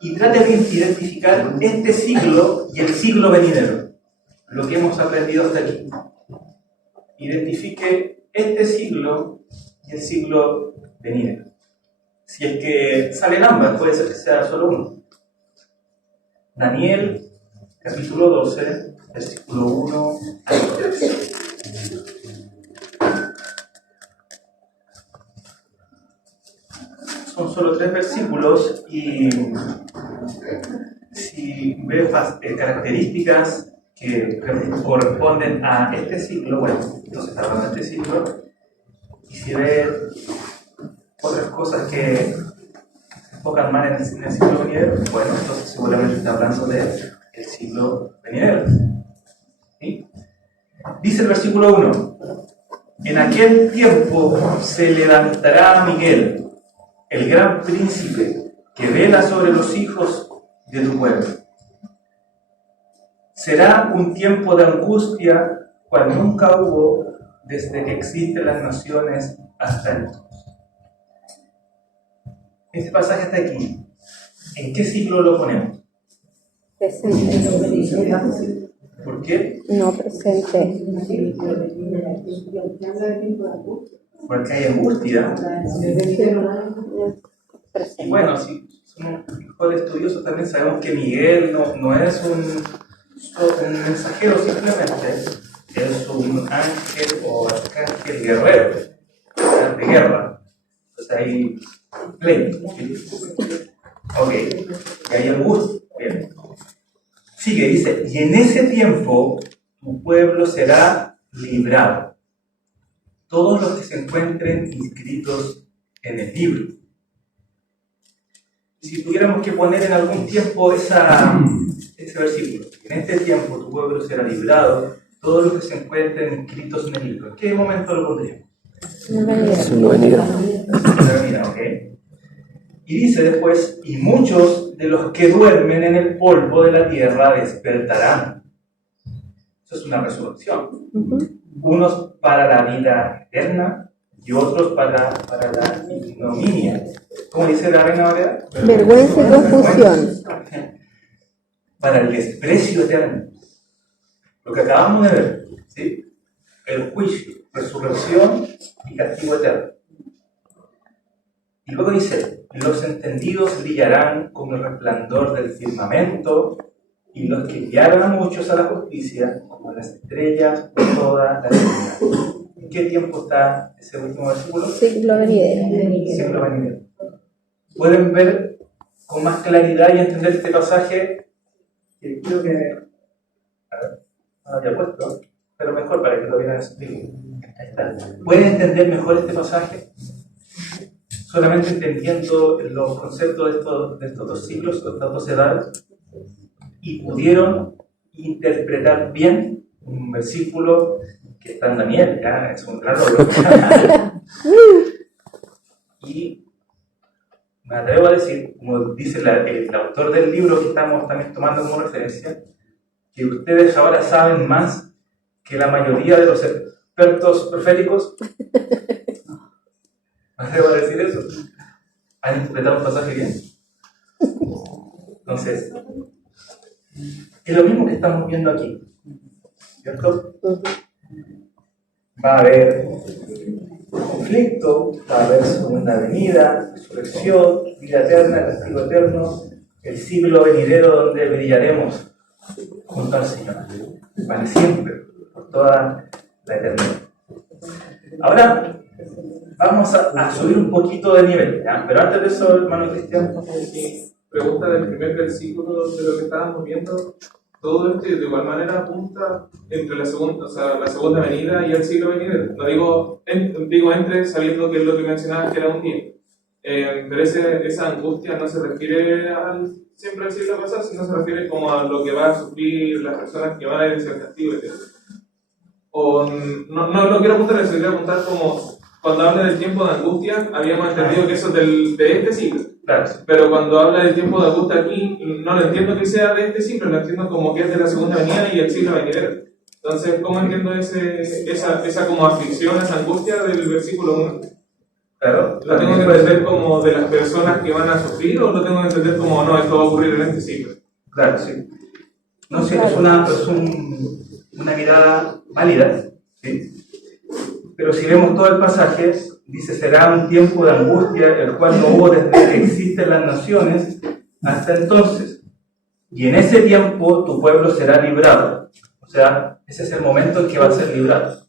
y trate de identificar este siglo y el siglo venidero, lo que hemos aprendido hasta aquí. Identifique este siglo y el siglo venidero. Si es que salen ambas, puede ser que sea solo uno. Daniel, capítulo 12, versículo 1 al 3. Son solo 3 versículos y si ve características que corresponden a este siglo, bueno, entonces está hablando de este siglo, y si ve otras cosas que se enfocan más en el siglo venidero, bueno, entonces seguramente está hablando del siglo venidero. ¿Sí? Dice el versículo 1: en aquel tiempo se levantará Miguel, el gran príncipe, que vela sobre los hijos de tu pueblo. Será un tiempo de angustia cual nunca hubo desde que existen las naciones hasta entonces. Este pasaje está aquí. ¿En qué siglo lo ponemos? Presente. ¿Por qué? No, presente. Porque hay angustia. Y bueno, si somos mejores estudiosos también sabemos que Miguel no es un mensajero simplemente, es un ángel o arcángel guerrero, de guerra. Entonces hay pleito. Ok, y hay angustia. Bien. Sigue, dice, y en ese tiempo tu pueblo será librado. Todos los que se encuentren inscritos en el libro. Si tuviéramos que poner en algún tiempo ese versículo, en este tiempo tu pueblo será librado, todos los que se encuentren inscritos en el libro, ¿en qué momento lo pondríamos? Siglo venidero. Mira, ok. Y dice después, y muchos de los que duermen en el polvo de la tierra despertarán. Eso es una resurrección. Unos para la vida eterna y otros para la ignominia. ¿Cómo dice la Reina Valera? Vergüenza y confusión. Para el desprecio eterno. Lo que acabamos de ver, ¿sí? El juicio, resurrección y castigo eterno. Y luego dice, los entendidos brillarán como el resplandor del firmamento, y los que guiaron a muchos a la justicia, como las estrellas de toda la eternidad. ¿En qué tiempo está ese último versículo? Siglo venidero. Siglo venidero. ¿Pueden ver con más claridad y entender este pasaje? Que creo que... A ver, no lo había puesto, pero mejor para que lo vieran en su libro. Ahí está. ¿Pueden entender mejor este pasaje? Solamente entendiendo los conceptos de estos dos siglos, de estas dos edades, y pudieron interpretar bien un versículo que está en Daniel, ya es un gran logro. Y me atrevo a decir, como dice el autor del libro que estamos también tomando como referencia, que ustedes ahora saben más que la mayoría de los expertos proféticos. Me atrevo a decir eso. ¿Han interpretado un pasaje bien? Entonces, es lo mismo que estamos viendo aquí, ¿cierto? Va a haber conflicto, va a haber segunda venida, resurrección, vida eterna, castigo eterno, el siglo venidero donde brillaremos junto al Señor, para siempre, por toda la eternidad. Ahora vamos a subir un poquito de nivel, ¿ya? Pero antes de eso, hermano Cristian, Pregunta del primer versículo de lo que estábamos viendo. Todo esto de igual manera apunta entre la segunda venida y el siglo venidero. No digo entre, sabiendo que es lo que mencionabas que era un día. Pero esa angustia no se refiere siempre al siglo pasado, sino se refiere como a lo que va a sufrir las personas que van a ir hacia el castigo. O no lo quiero apuntar, eso quiero apuntar como cuando habla del tiempo de angustia, habíamos entendido que eso es de este siglo. claro, Pero cuando habla del tiempo de angustia aquí, no lo entiendo que sea de este siglo, lo entiendo como que es de la segunda venida y el siglo venidero. Entonces, ¿cómo entiendo esa como aflicción, esa angustia del versículo 1? claro, ¿Lo tengo que entender como de las personas que van a sufrir o lo tengo que entender como no, esto va a ocurrir en este siglo? claro, sí. No sé, es una mirada válida, ¿sí? Pero si vemos todo el pasaje, dice, será un tiempo de angustia, el cual no hubo desde que existen las naciones hasta entonces. Y en ese tiempo tu pueblo será librado. O sea, ese es el momento en que va a ser librado.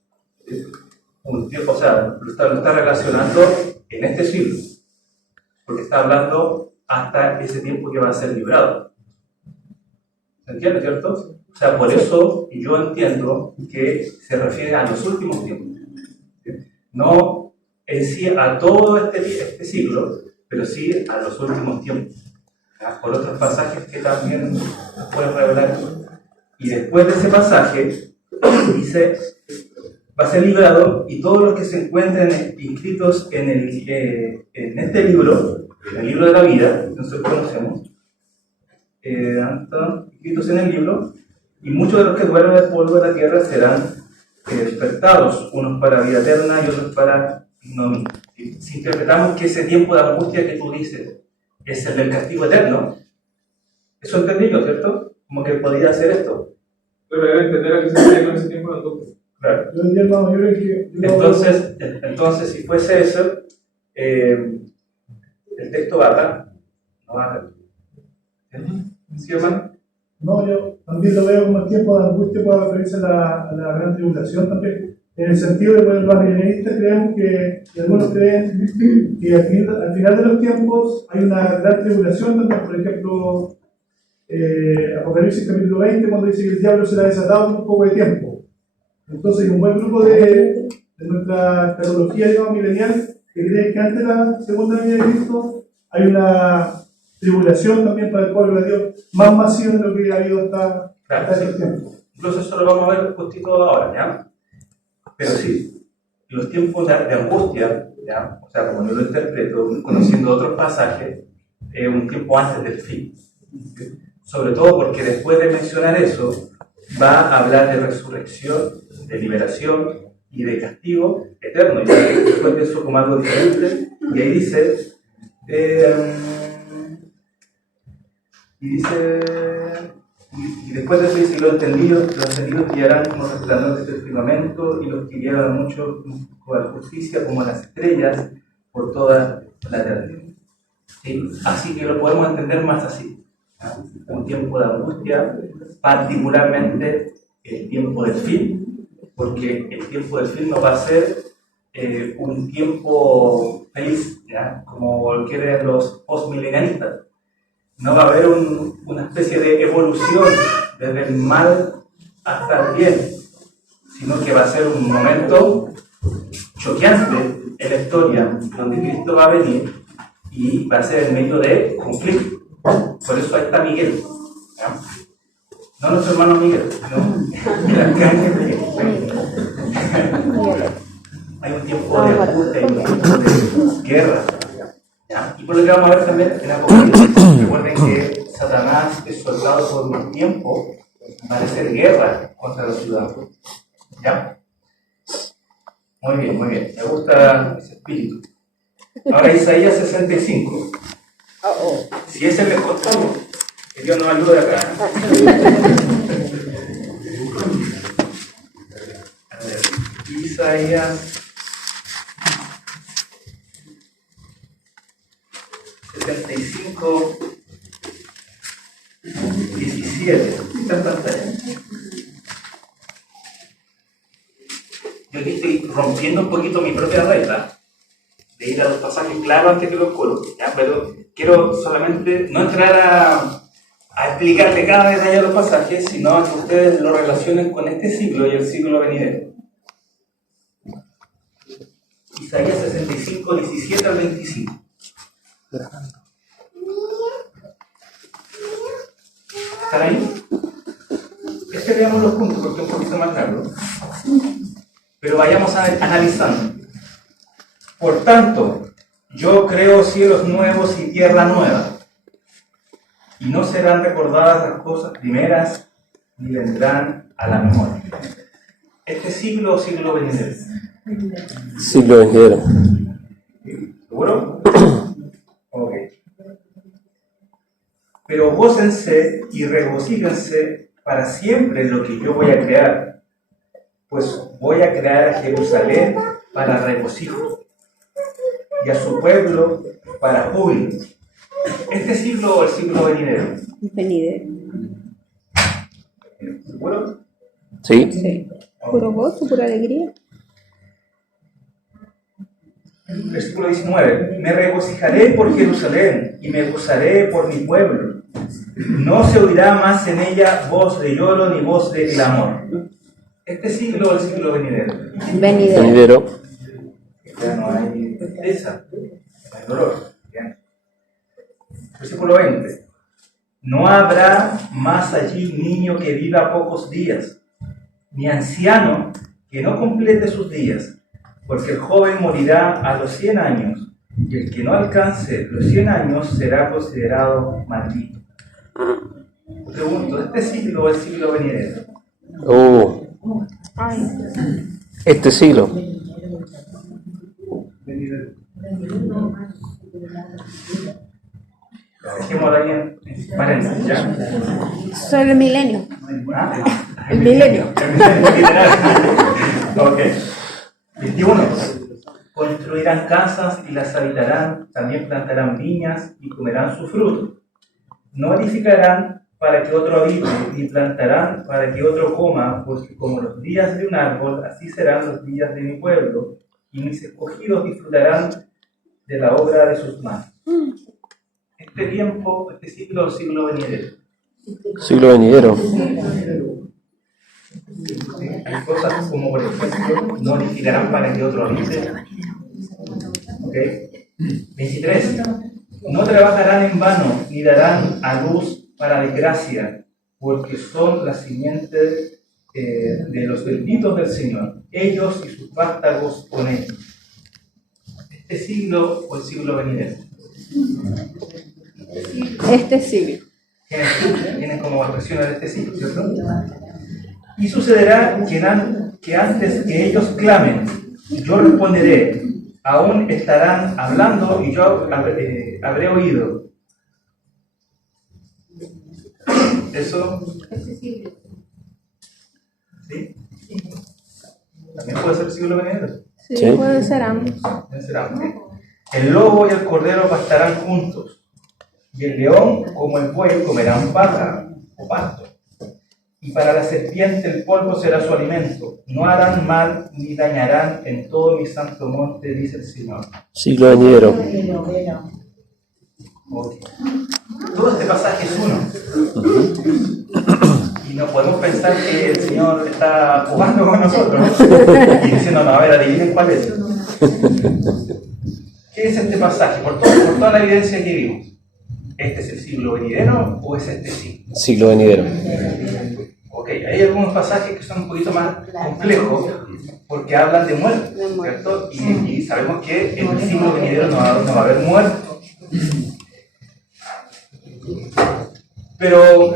Un tiempo, o sea, lo está relacionando en este siglo. Porque está hablando hasta ese tiempo que va a ser librado. ¿Se entiende, cierto? O sea, por eso yo entiendo que se refiere a los últimos tiempos. No en sí a todo este siglo, pero sí a los últimos tiempos. ¿Ya? Por otros pasajes que también nos pueden revelar. Y después de ese pasaje, dice, va a ser librado y todos los que se encuentren inscritos en este libro, en el libro de la vida, que nosotros conocemos, están inscritos en el libro, y muchos de los que duermen el polvo de la tierra serán despertados, unos para vida eterna y otros para ignominia. Si interpretamos que ese tiempo de angustia que tú dices es el del castigo eterno, eso entendí yo, ¿cierto? Como que podría ser esto. Pero debe entender a qué se refiere con ese tiempo de angustia. Claro. Yo diría, hermano, yo creo que... Entonces, si fuese eso, el texto baja, no baja. ¿Sí, hermano? No, yo también lo veo como el tiempo de angustia puede referirse a la gran tribulación también. En el sentido de que los milenaristas creemos que, y algunos creen que al final de los tiempos hay una gran tribulación también. Por ejemplo, Apocalipsis capítulo 20, cuando dice que el diablo será desatado en un poco de tiempo. Entonces hay un buen grupo de nuestra teología, digamos, milenial, que cree que antes de la segunda venida de Cristo hay una tribulación también para el pueblo de Dios, más masiva de lo que ha habido hasta ese tiempo. Incluso eso lo vamos a ver justito ahora, ¿ya? Pero sí, los tiempos de angustia, ¿ya? O sea, como yo lo interpreto, conociendo otros pasajes, es un tiempo antes del fin. Sobre todo porque después de mencionar eso, va a hablar de resurrección, de liberación y de castigo eterno. Y después de eso como algo diferente, y ahí dice, y después de eso dice, los entendidos guiarán como resplandor del firmamento, y los que guiaron mucho con la justicia como las estrellas por toda la eternidad. ¿Sí? Así que lo podemos entender más así. Un tiempo de angustia, particularmente el tiempo del fin, porque el tiempo del fin no va a ser un tiempo feliz, ¿ya? Como lo quieren los postmilenaristas. No va a haber una especie de evolución desde el mal hasta el bien, sino que va a ser un momento choqueante en la historia donde Cristo va a venir y va a ser en medio de conflicto. Por eso ahí está Miguel, ¿ya? No nuestro hermano Miguel, no, el arcángel Miguel. Hay un tiempo de angustia, hay un tiempo de guerra, ¿ya? Y por lo que vamos a ver también en Apocalipsis, recuerden que Satanás es soltado por un tiempo para hacer guerra contra los ciudadanos, ¿ya? Muy bien, me gusta ese espíritu. Ahora Isaías 65. Si ese le contamos, que Dios nos ayude acá. A ver, Isaías 75, 17. Está en pantalla. Yo aquí estoy rompiendo un poquito mi propia regla de ir a los pasajes claros antes que los coloque, ¿ya? Pero quiero solamente no entrar a explicarle cada detalle de los pasajes, sino a que ustedes lo relacionen con este siglo y el siglo venidero. Isaías 65, 17 al 25. ¿Están ahí? Veámoslo juntos porque es un poquito más largo. Pero vayamos analizando. Por tanto, yo creo cielos nuevos y tierra nueva, y no serán recordadas las cosas primeras, ni vendrán a la memoria. ¿Este siglo o siglo venidero? Siglo venidero. ¿Seguro? Ok. Pero gócense y regocíjense para siempre en lo que yo voy a crear, pues voy a crear a Jerusalén para regocijo y a su pueblo para júbilo. ¿Este siglo o el siglo venidero? Venidero. ¿Seguro? Sí. Sí. Puro gozo, pura alegría. Versículo 19. Me regocijaré por Jerusalén y me gozaré por mi pueblo. No se oirá más en ella voz de lloro ni voz de clamor. ¿Este siglo o el siglo venidero? Venidero. Venidero. Ya no hay tristeza, no hay dolor. ¿Bien? Versículo 20. No habrá más allí niño que viva pocos días, ni anciano que no complete sus días, porque el joven morirá a los 100 años, y el que no alcance los 100 años será considerado maldito. Pregunto, ¿este siglo o el siglo venidero? Este siglo. Dejémoslo ahí en paréntesis, ¿ya? Solo el milenio. ¿Ah? El milenio. Ok. 21. Construirán casas y las habitarán, también plantarán viñas y comerán su fruto. No edificarán para que otro habite, y plantarán para que otro coma, porque como los días de un árbol, así serán los días de mi pueblo, y mis escogidos disfrutarán de la obra de sus manos. Este tiempo, este siglo, siglo venidero. Siglo venidero. Hay cosas como, por ejemplo, no legislarán para que otro habite. ¿Ok? 23. No trabajarán en vano, ni darán a luz para desgracia, porque son la simiente de los benditos del Señor, ellos y sus vástagos con ellos. Este siglo o el siglo venidero. Este siglo. Tienen como expresiones de este siglo, ¿cierto? Y sucederá que antes que ellos clamen, yo responderé, aún estarán hablando y yo habré oído. Eso, ¿sí? También puede ser siglo venidero. Sí, Sí. pueden ser ambos. El lobo y el cordero pastarán juntos, y el león como el buey comerán paja o pasto. Y para la serpiente el polvo será su alimento. No harán mal ni dañarán en todo mi santo monte, dice el Señor. Siglo venidero. Okay. Todo este pasaje es uno. Y no podemos pensar que el Señor está jugando con nosotros y diciendo, no, a ver, adivinen cuál es. ¿Qué es este pasaje? Por toda la evidencia que vimos. ¿Este es el siglo venidero o es este siglo? Siglo venidero. Ok, hay algunos pasajes que son un poquito más complejos porque hablan de muerte, ¿cierto? Y sabemos que en el siglo venidero no va a haber muerte. Pero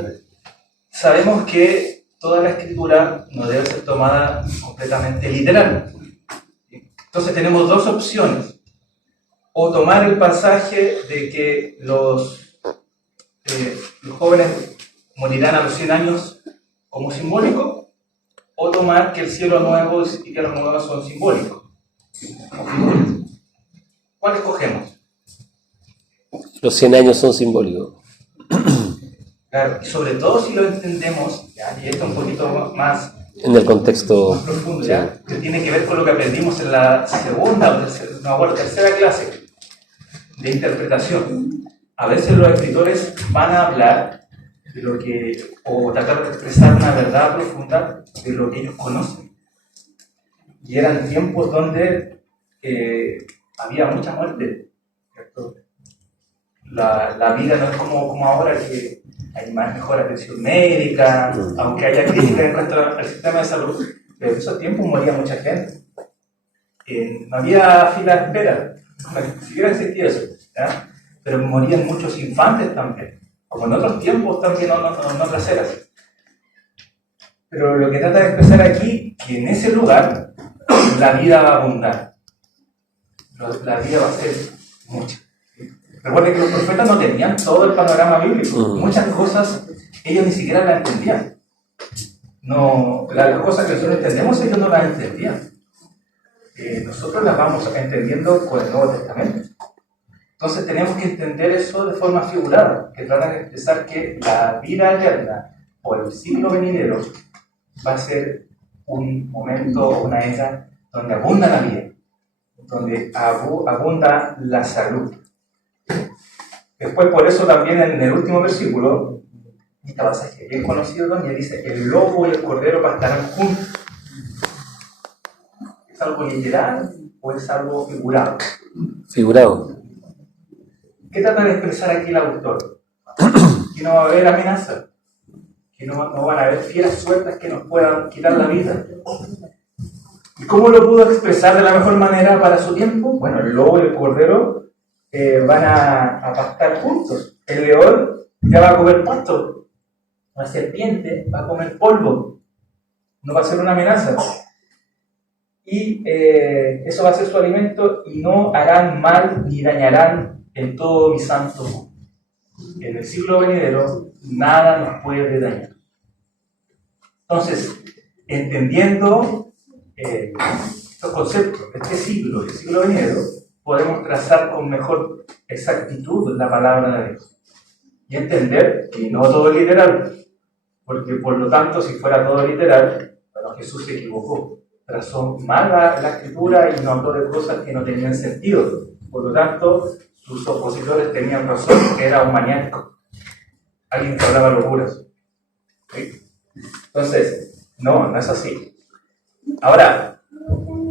sabemos que toda la escritura no debe ser tomada completamente literal. Entonces tenemos dos opciones. O tomar el pasaje de que los jóvenes morirán a los 100 años como simbólico, o tomar que el cielo nuevo y tierra nueva son simbólicos. ¿Cuál escogemos? Los 100 años son simbólicos. Claro, y sobre todo si lo entendemos, ¿ya? Y esto un poquito más En el contexto. más profundo, ¿ya? Que tiene que ver con lo que aprendimos en la segunda o tercera clase de interpretación. A veces los escritores van a hablar de lo que, o tratar de expresar una verdad profunda de lo que ellos conocen. Y eran tiempos donde había mucha muerte, ¿cierto? La vida no es como ahora, que hay más mejor atención médica, aunque haya críticas en cuanto al sistema de salud, pero en esos tiempos moría mucha gente. No había fila de espera, ni siquiera existía eso, ¿ya? Pero morían muchos infantes también, como en otros tiempos también, en otras eras. Pero lo que trata de expresar aquí, que en ese lugar la vida va a abundar, la vida va a ser mucha. Recuerden que los profetas no tenían todo el panorama bíblico. Muchas cosas ellos ni siquiera las entendían. No, las cosas que nosotros entendemos ellos no las entendían. Nosotros las vamos entendiendo con el Nuevo Testamento. Entonces tenemos que entender eso de forma figurada, que trata de expresar que la vida eterna o el siglo venidero va a ser un momento o una era donde abunda la vida, donde abunda la salud. Después, por eso también en el último versículo, este pasaje bien conocido también dice, el lobo y el cordero pastarán juntos. ¿Es algo literal o es algo figurado? Figurado. ¿Qué trata de expresar aquí el autor? Que no va a haber amenaza, que no van a haber fieras sueltas que nos puedan quitar la vida. ¿Y cómo lo pudo expresar de la mejor manera para su tiempo? Bueno, el lobo y el cordero van a pastar juntos. El león ya va a comer pasto. La serpiente va a comer polvo. No va a ser una amenaza. Y eso va a ser su alimento y no harán mal ni dañarán en todo mi santo mundo. En el siglo venidero nada nos puede dañar. Entonces, entendiendo estos conceptos de este siglo, el siglo venidero, podemos trazar con mejor exactitud la palabra de Dios. y entender que no todo es literal, porque por lo tanto, si fuera todo literal, bueno, Jesús se equivocó, trazó mal la escritura y nos habló de cosas que no tenían sentido. Por lo tanto, sus opositores tenían razón, que era un maníaco, alguien que hablaba locuras. ¿Sí? Entonces, no es así. Ahora,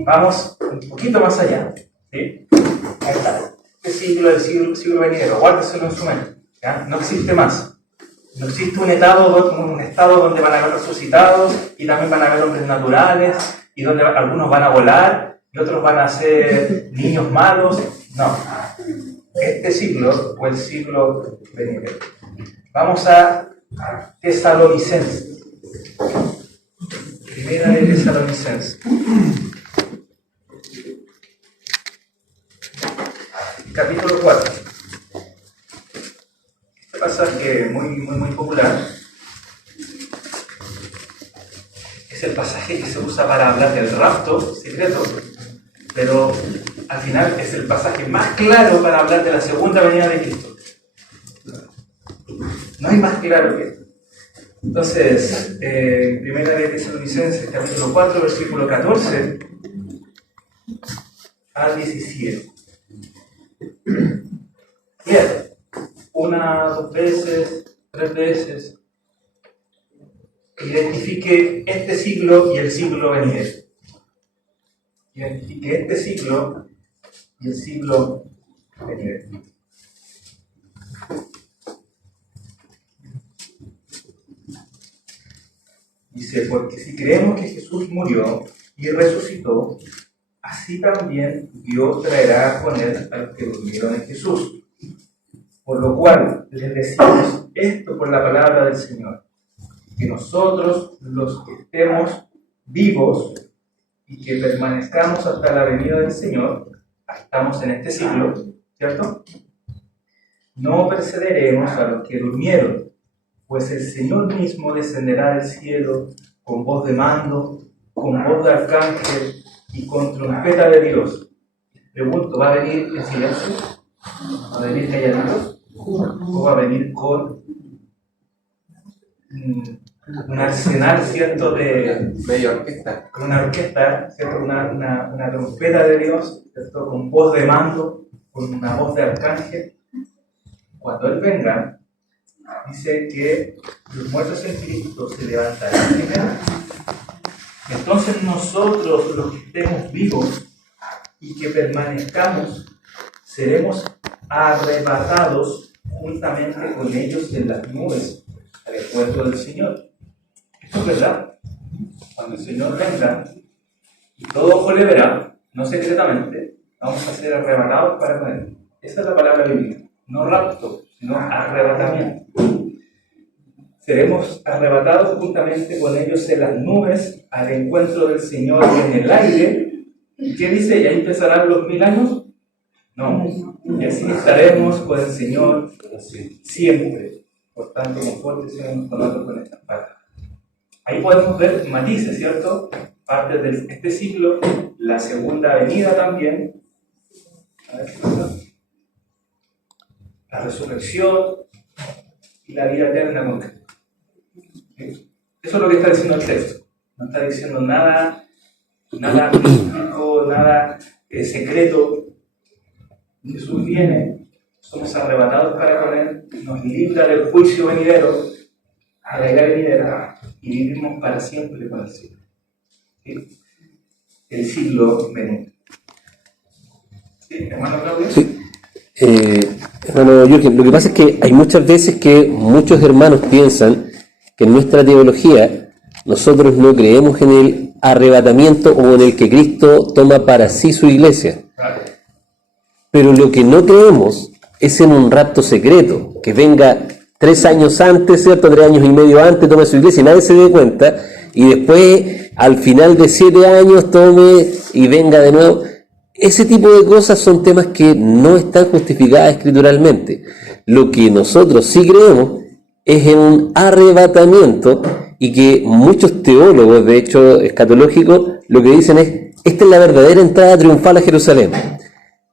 vamos un poquito más allá. ¿Sí? Ahí está. Este siglo, el siglo venidero, guárdeselo en su mente. ¿Ya? No existe más. No existe un estado donde van a haber resucitados y también van a haber hombres naturales y donde algunos van a volar y otros van a ser niños malos. No. Este siglo fue el siglo venidero. Vamos a Tesalonicenses. Primera de Tesalonicenses. Capítulo 4. Este pasaje muy popular es el pasaje que se usa para hablar del rapto secreto, pero al final es el pasaje más claro para hablar de la segunda venida de Cristo. No hay más claro que esto. Entonces, Primera de Tesalonicenses, capítulo 4, versículo 14 a 17. Bien, una, dos veces, tres veces, identifique este siglo y el siglo venidero. Identifique este siglo y el siglo venidero. Dice, porque si creemos que Jesús murió y resucitó, así también Dios traerá con él a los que durmieron en Jesús. Por lo cual les decimos esto por la palabra del Señor, que nosotros, los que estemos vivos y que permanezcamos hasta la venida del Señor, estamos en este siglo, ¿cierto? No precederemos a los que durmieron, pues el Señor mismo descenderá del cielo con voz de mando, con voz de arcángel y con trompeta de Dios. Pregunto, ¿va a venir en silencio? ¿Va a venir calladito? ¿O va a venir con un arsenal, ¿cierto? De media orquesta. Con una orquesta, ¿cierto? Una trompeta de Dios, ¿cierto? Con voz de mando, con una voz de arcángel. Cuando Él venga, dice que los muertos en Cristo se levantarán primero. Entonces nosotros, los que estemos vivos y que permanezcamos, seremos arrebatados juntamente con ellos en las nubes al encuentro del Señor. Esto es verdad. Cuando el Señor venga y todo ojo le verá, no secretamente, vamos a ser arrebatados para con Él. Esa es la palabra bíblica. No rapto, sino arrebatamiento. Seremos arrebatados juntamente con ellos en las nubes al encuentro del Señor en el aire. ¿Y qué dice? ¿Y ahí empezarán los 1000 años? No. Y así estaremos con el Señor siempre. Por tanto, confórtense con nosotros con esta palabra. Ahí podemos ver matices, ¿cierto? Parte de este siglo, la segunda venida también. A ver, la resurrección y la vida eterna con Cristo. Eso es lo que está diciendo el texto. No está diciendo nada místico, nada secreto. Jesús viene, somos arrebatados para con Él, nos libra del juicio venidero, de la ira venidera, y vivimos para siempre con el Señor. ¿Sí? El siglo venidero. ¿Sí, hermano Claudio? Sí. Hermano Jürgen, lo que pasa es que hay muchas veces que muchos hermanos piensan que en nuestra teología nosotros no creemos en el arrebatamiento o en el que Cristo toma para sí su iglesia. Pero lo que no creemos es en un rapto secreto, que venga 3 años antes, ¿cierto? 3 años y medio antes, tome su iglesia y nadie se dé cuenta, y después al final de 7 años tome y venga de nuevo. Ese tipo de cosas son temas que no están justificadas escrituralmente. Lo que nosotros sí creemos es en un arrebatamiento, y que muchos teólogos, de hecho escatológicos, lo que dicen es: esta es la verdadera entrada triunfal a Jerusalén.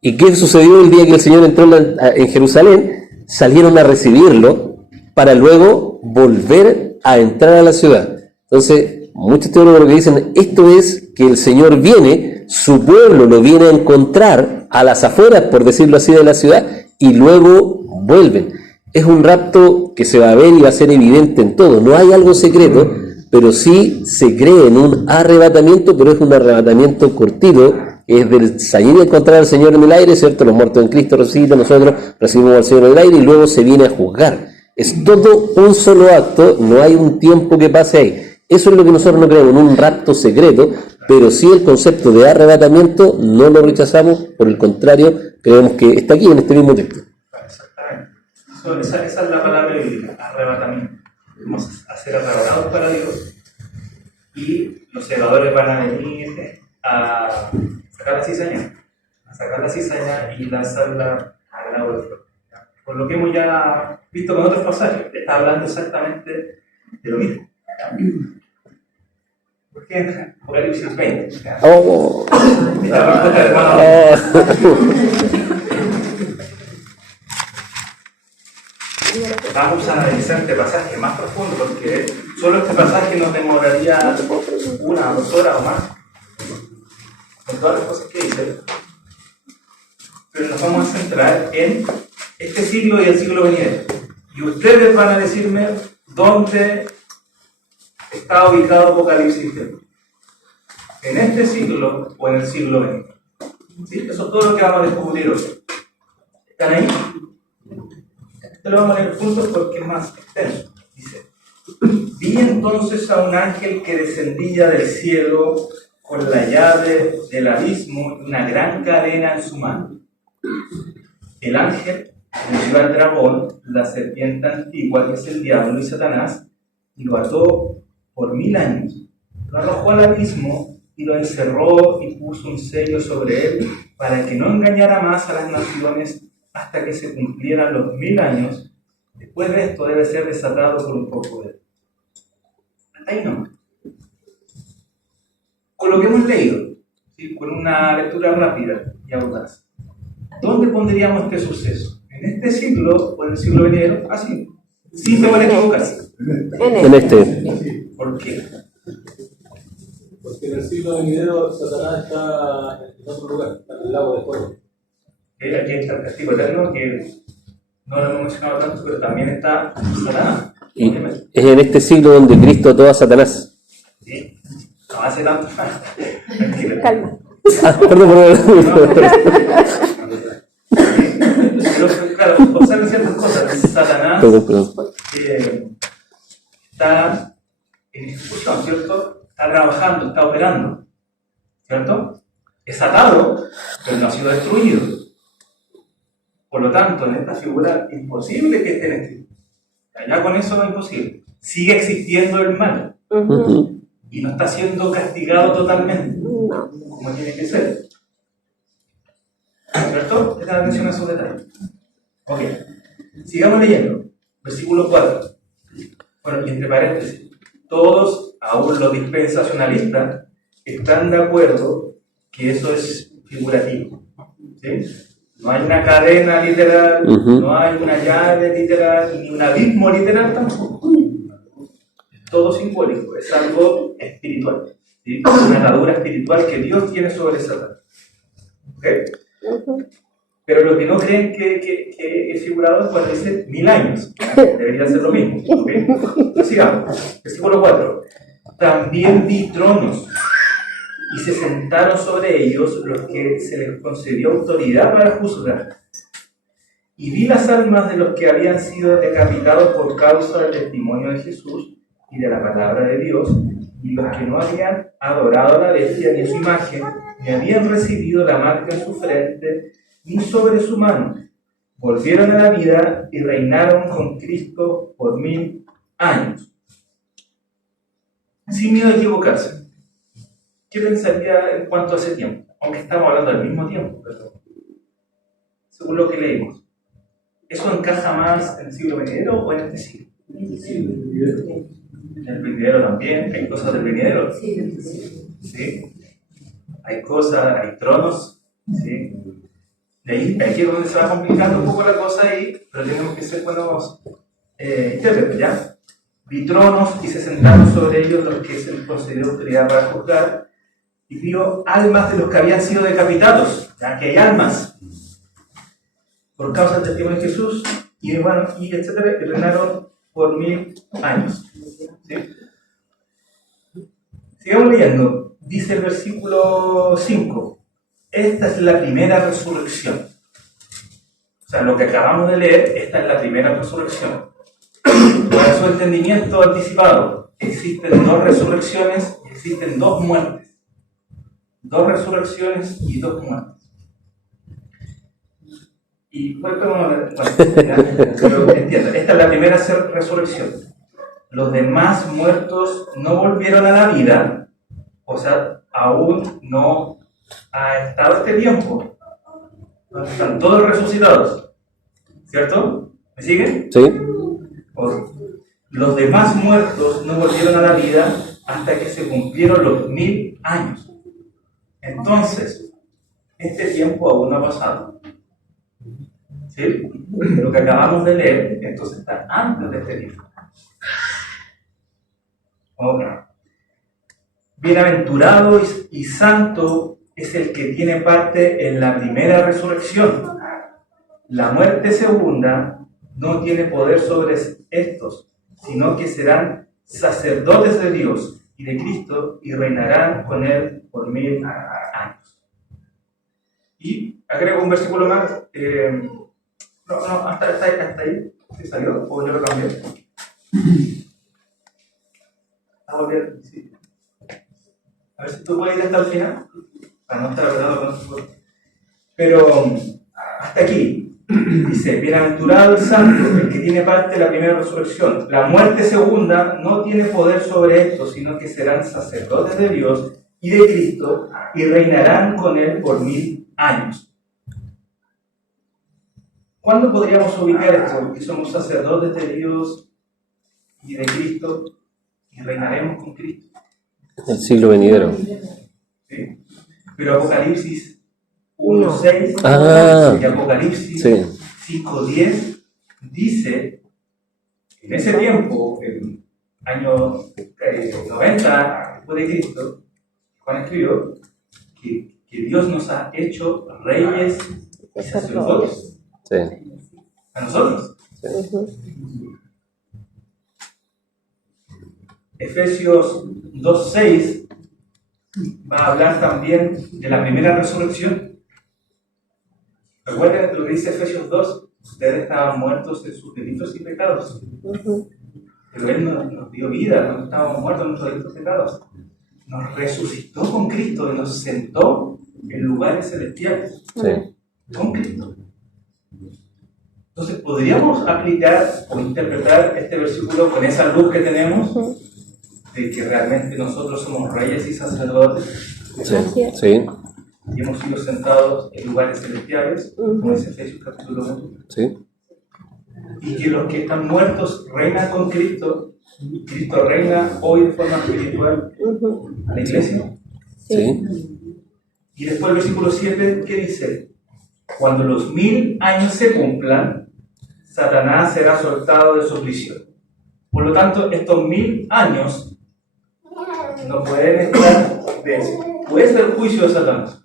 ¿Y qué sucedió el día que el Señor entró en Jerusalén? Salieron a recibirlo para luego volver a entrar a la ciudad. Entonces, muchos teólogos lo que dicen, esto es que el Señor viene, su pueblo lo viene a encontrar a las afueras, por decirlo así, de la ciudad, y luego vuelven. Es un rapto que se va a ver y va a ser evidente en todo. No hay algo secreto, pero sí se cree en un arrebatamiento, pero es un arrebatamiento cortito, es del salir a encontrar al Señor en el aire, ¿cierto? Los muertos en Cristo resucitan, nosotros recibimos al Señor en el aire y luego se viene a juzgar. Es todo un solo acto, no hay un tiempo que pase ahí. Eso es lo que nosotros no creemos, en un rapto secreto, pero sí el concepto de arrebatamiento no lo rechazamos, por el contrario, creemos que está aquí en este mismo texto. Exactamente. Esa es la palabra bíblica, arrebatamiento. Vamos a ser arrebatados para Dios y los segadores van a venir a sacar la cizaña y lanzarla al agua del fuego. Por lo que hemos ya visto con otros pasajes, está hablando exactamente de lo mismo. ¿Por qué? Apocalipsis 20. Oh. Vamos a analizar este pasaje más profundo porque solo este pasaje nos demoraría 1 o 2 horas o más con todas las cosas que dice. Pero nos vamos a centrar en este siglo y el siglo venidero. Y ustedes van a decirme dónde está ubicado Apocalipsis 20. ¿En este siglo o en el siglo venidero? ¿Sí? Eso es todo lo que vamos a descubrir hoy. ¿Están ahí? Esto lo vamos a leer juntos porque es más extenso. Dice: vi entonces a un ángel que descendía del cielo con la llave del abismo y una gran cadena en su mano. El ángel llevó al dragón, la serpiente antigua, que es el diablo y Satanás, y lo ató por 1000 años. Lo arrojó al abismo y lo encerró y puso un sello sobre él para que no engañara más a las naciones hasta que se cumplieran los 1000 años. Después de esto debe ser desatado por un poco de él. Hasta ahí no. Con lo que hemos leído, ¿sí? Con una lectura rápida y audaz, ¿dónde pondríamos este suceso? ¿En este siglo o en el siglo venidero? Así, sin temor a equivocarse. En este. ¿Por qué? Porque en el siglo venidero Satanás está en otro lugar, está en el lago de fuego. Aquí está el castigo eterno, que no lo hemos mencionado tanto, pero también está Satanás. Y es en este siglo donde Cristo ató a Satanás. Sí, no hace tanto. Tranquilo. Calma. Perdón. Pero, claro, observen ciertas cosas. Satanás está en ejecución, ¿cierto? Está trabajando, está operando, ¿cierto? Es atado, pero no ha sido destruido. Por lo tanto, en esta figura es imposible que esté en este. Ya con eso es imposible. Sigue existiendo el mal. Y no está siendo castigado totalmente, como tiene que ser. ¿Cierto? Presta atención a esos detalles. Ok. Sigamos leyendo. Versículo 4. Bueno, y entre paréntesis, todos, aún los dispensacionalistas, están de acuerdo que eso es figurativo. ¿Sí? No hay una cadena literal, no hay una llave literal, ni un abismo literal tampoco. Es todo simbólico, es algo espiritual. ¿Sí? Es una atadura espiritual que Dios tiene sobre Satanás. ¿Ok? Pero lo que no creen que es figurado es cuando dice 1000 años. Debería ser lo mismo. ¿Okay? Entonces, sigamos. Versículo 4. También vi tronos y se sentaron sobre ellos los que se les concedió autoridad para juzgar. Y vi las almas de los que habían sido decapitados por causa del testimonio de Jesús y de la palabra de Dios, y los que no habían adorado a la bestia ni a su imagen, ni habían recibido la marca en su frente, ni sobre su mano. Volvieron a la vida y reinaron con Cristo por 1000 años. Sin miedo a equivocarse. ¿Qué pensaría en cuanto a ese tiempo? Aunque estamos hablando del mismo tiempo, pero según lo que leímos. ¿Eso encaja más en el siglo venidero o en este siglo? En el venidero también. ¿Hay cosas del venidero? Sí. Hay cosas, hay tronos. Sí. De ahí, aquí es donde se va complicando un poco la cosa ahí, pero tenemos que ser buenos intérpretes, ¿ya? Vi tronos y se sentaron sobre ellos los que se les concedió autoridad para juzgar, y vio almas de los que habían sido decapitados, ya que hay almas, por causa del testimonio de Jesús, y bueno, y etcétera, que reinaron por 1000 años. ¿Sí? Sigamos leyendo. Dice el versículo 5. Esta es la primera resurrección. O sea, lo que acabamos de leer, esta es la primera resurrección. Para su entendimiento anticipado, existen dos resurrecciones y existen dos muertes. Dos resurrecciones y dos muertes. Y bueno, pero entiendo, esta es la primera resurrección. Los demás muertos no volvieron a la vida, o sea, aún no ha estado este tiempo. Están todos resucitados, ¿cierto? ¿Me siguen? Sí. Los demás muertos no volvieron a la vida hasta que se cumplieron los 1000 años. Entonces, este tiempo aún no ha pasado. ¿Sí? Lo que acabamos de leer, entonces está antes de este tiempo. Okay. Bienaventurado y santo es el que tiene parte en la primera resurrección. La muerte segunda no tiene poder sobre estos, sino que serán sacerdotes de Dios y de Cristo y reinarán con él por 1000 años. Y agrego un versículo más. Hasta ahí. ¿Sí salió? ¿O yo lo cambié? Vamos a ver. Sí. A ver si tú puedes ir hasta el final. Para no estar apretado con esto. Pero hasta aquí. Dice, bienaventurado el santo, el que tiene parte de la primera resurrección. La muerte segunda no tiene poder sobre esto, sino que serán sacerdotes de Dios y de Cristo y reinarán con él por 1000 años. ¿Cuándo podríamos ubicar esto? Que somos sacerdotes de Dios y de Cristo y reinaremos con Cristo. El siglo venidero. Sí. Pero Apocalipsis 1:6 y Apocalipsis 5:10 dice, en ese tiempo, el año 90 después de Cristo, Juan escribió que Dios nos ha hecho reyes y sacerdotes. Sí. A nosotros. Sí. Efesios 2:6 va a hablar también de la primera resurrección. Recuerden lo que dice Efesios 2, ustedes estaban muertos en sus delitos y pecados. Pero Él nos dio vida, no estábamos muertos en nuestros delitos y pecados. Nos resucitó con Cristo y nos sentó en lugares celestiales. Sí. Con Cristo. Entonces, ¿podríamos aplicar o interpretar este versículo con esa luz que tenemos de que realmente nosotros somos reyes y sacerdotes? Sí, sí. Y hemos sido sentados en lugares celestiales, como dice Efesios capítulo 1. Sí. Y que los que están muertos reinan con Cristo. Cristo reina hoy de forma espiritual a la iglesia. Sí. Y después el versículo 7, ¿qué dice? Cuando los 1000 años se cumplan, Satanás será soltado de su prisión. Por lo tanto, estos 1000 años no pueden estar después del juicio de Satanás.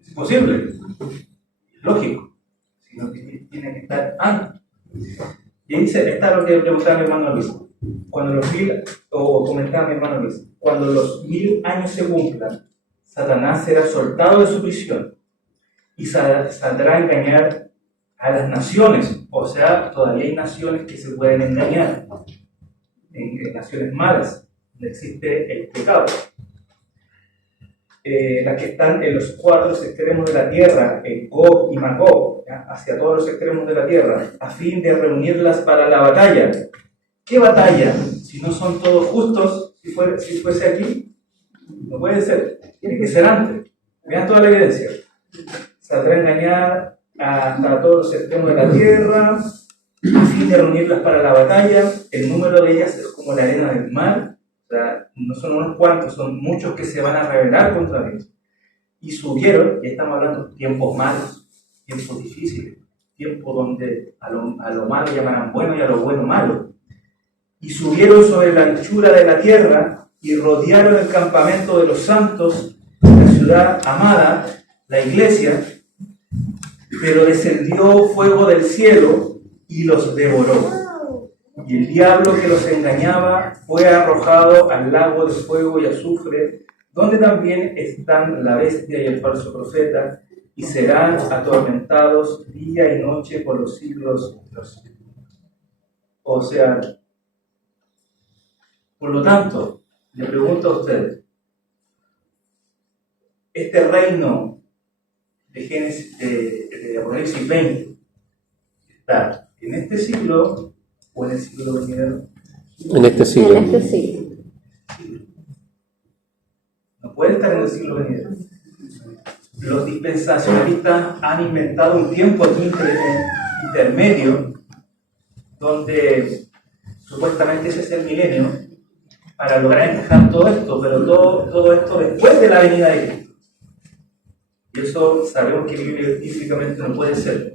Es imposible. Es lógico. Sino que tiene que estar antes. Y dice, está lo que preguntaba mi hermano Luis. Cuando los 1000, o comentaba mi hermano Luis, cuando los 1000 años se cumplan, Satanás será soltado de su prisión y saldrá a engañar a las naciones. O sea, todavía hay naciones que se pueden engañar, en naciones malas, donde existe el pecado. Las que están en los 4 extremos de la tierra, en Gog y Magog, hacia todos los extremos de la tierra, a fin de reunirlas para la batalla. ¿Qué batalla? Si no son todos justos, si fuese aquí, no puede ser, tiene que ser antes. Vean toda la evidencia. Saldrá a engañar hasta todos los extremos de la tierra, a fin de reunirlas para la batalla. El número de ellas es como la arena del mar. O sea, no son unos cuantos, son muchos que se van a rebelar contra Dios. Y subieron, y estamos hablando de tiempos malos, tiempos difíciles, tiempo donde a lo malo llamarán bueno y a lo bueno malo. Y subieron sobre la anchura de la tierra y rodearon el campamento de los santos, la ciudad amada, la iglesia, pero descendió fuego del cielo y los devoró. Y el diablo que los engañaba fue arrojado al lago de fuego y azufre, donde también están la bestia y el falso profeta, y serán atormentados día y noche por los siglos de los siglos. O sea, por lo tanto, le pregunto a ustedes, este reino de Génesis, de Apocalipsis 20, ¿está en este siglo o en el siglo venidero? En este siglo. En este siglo. No puede estar en el siglo venidero. Los dispensacionalistas han inventado un tiempo aquí intermedio donde supuestamente ese es el milenio para lograr encajar todo esto, pero todo esto después de la venida de Cristo. Y eso sabemos que bíblicamente no puede ser.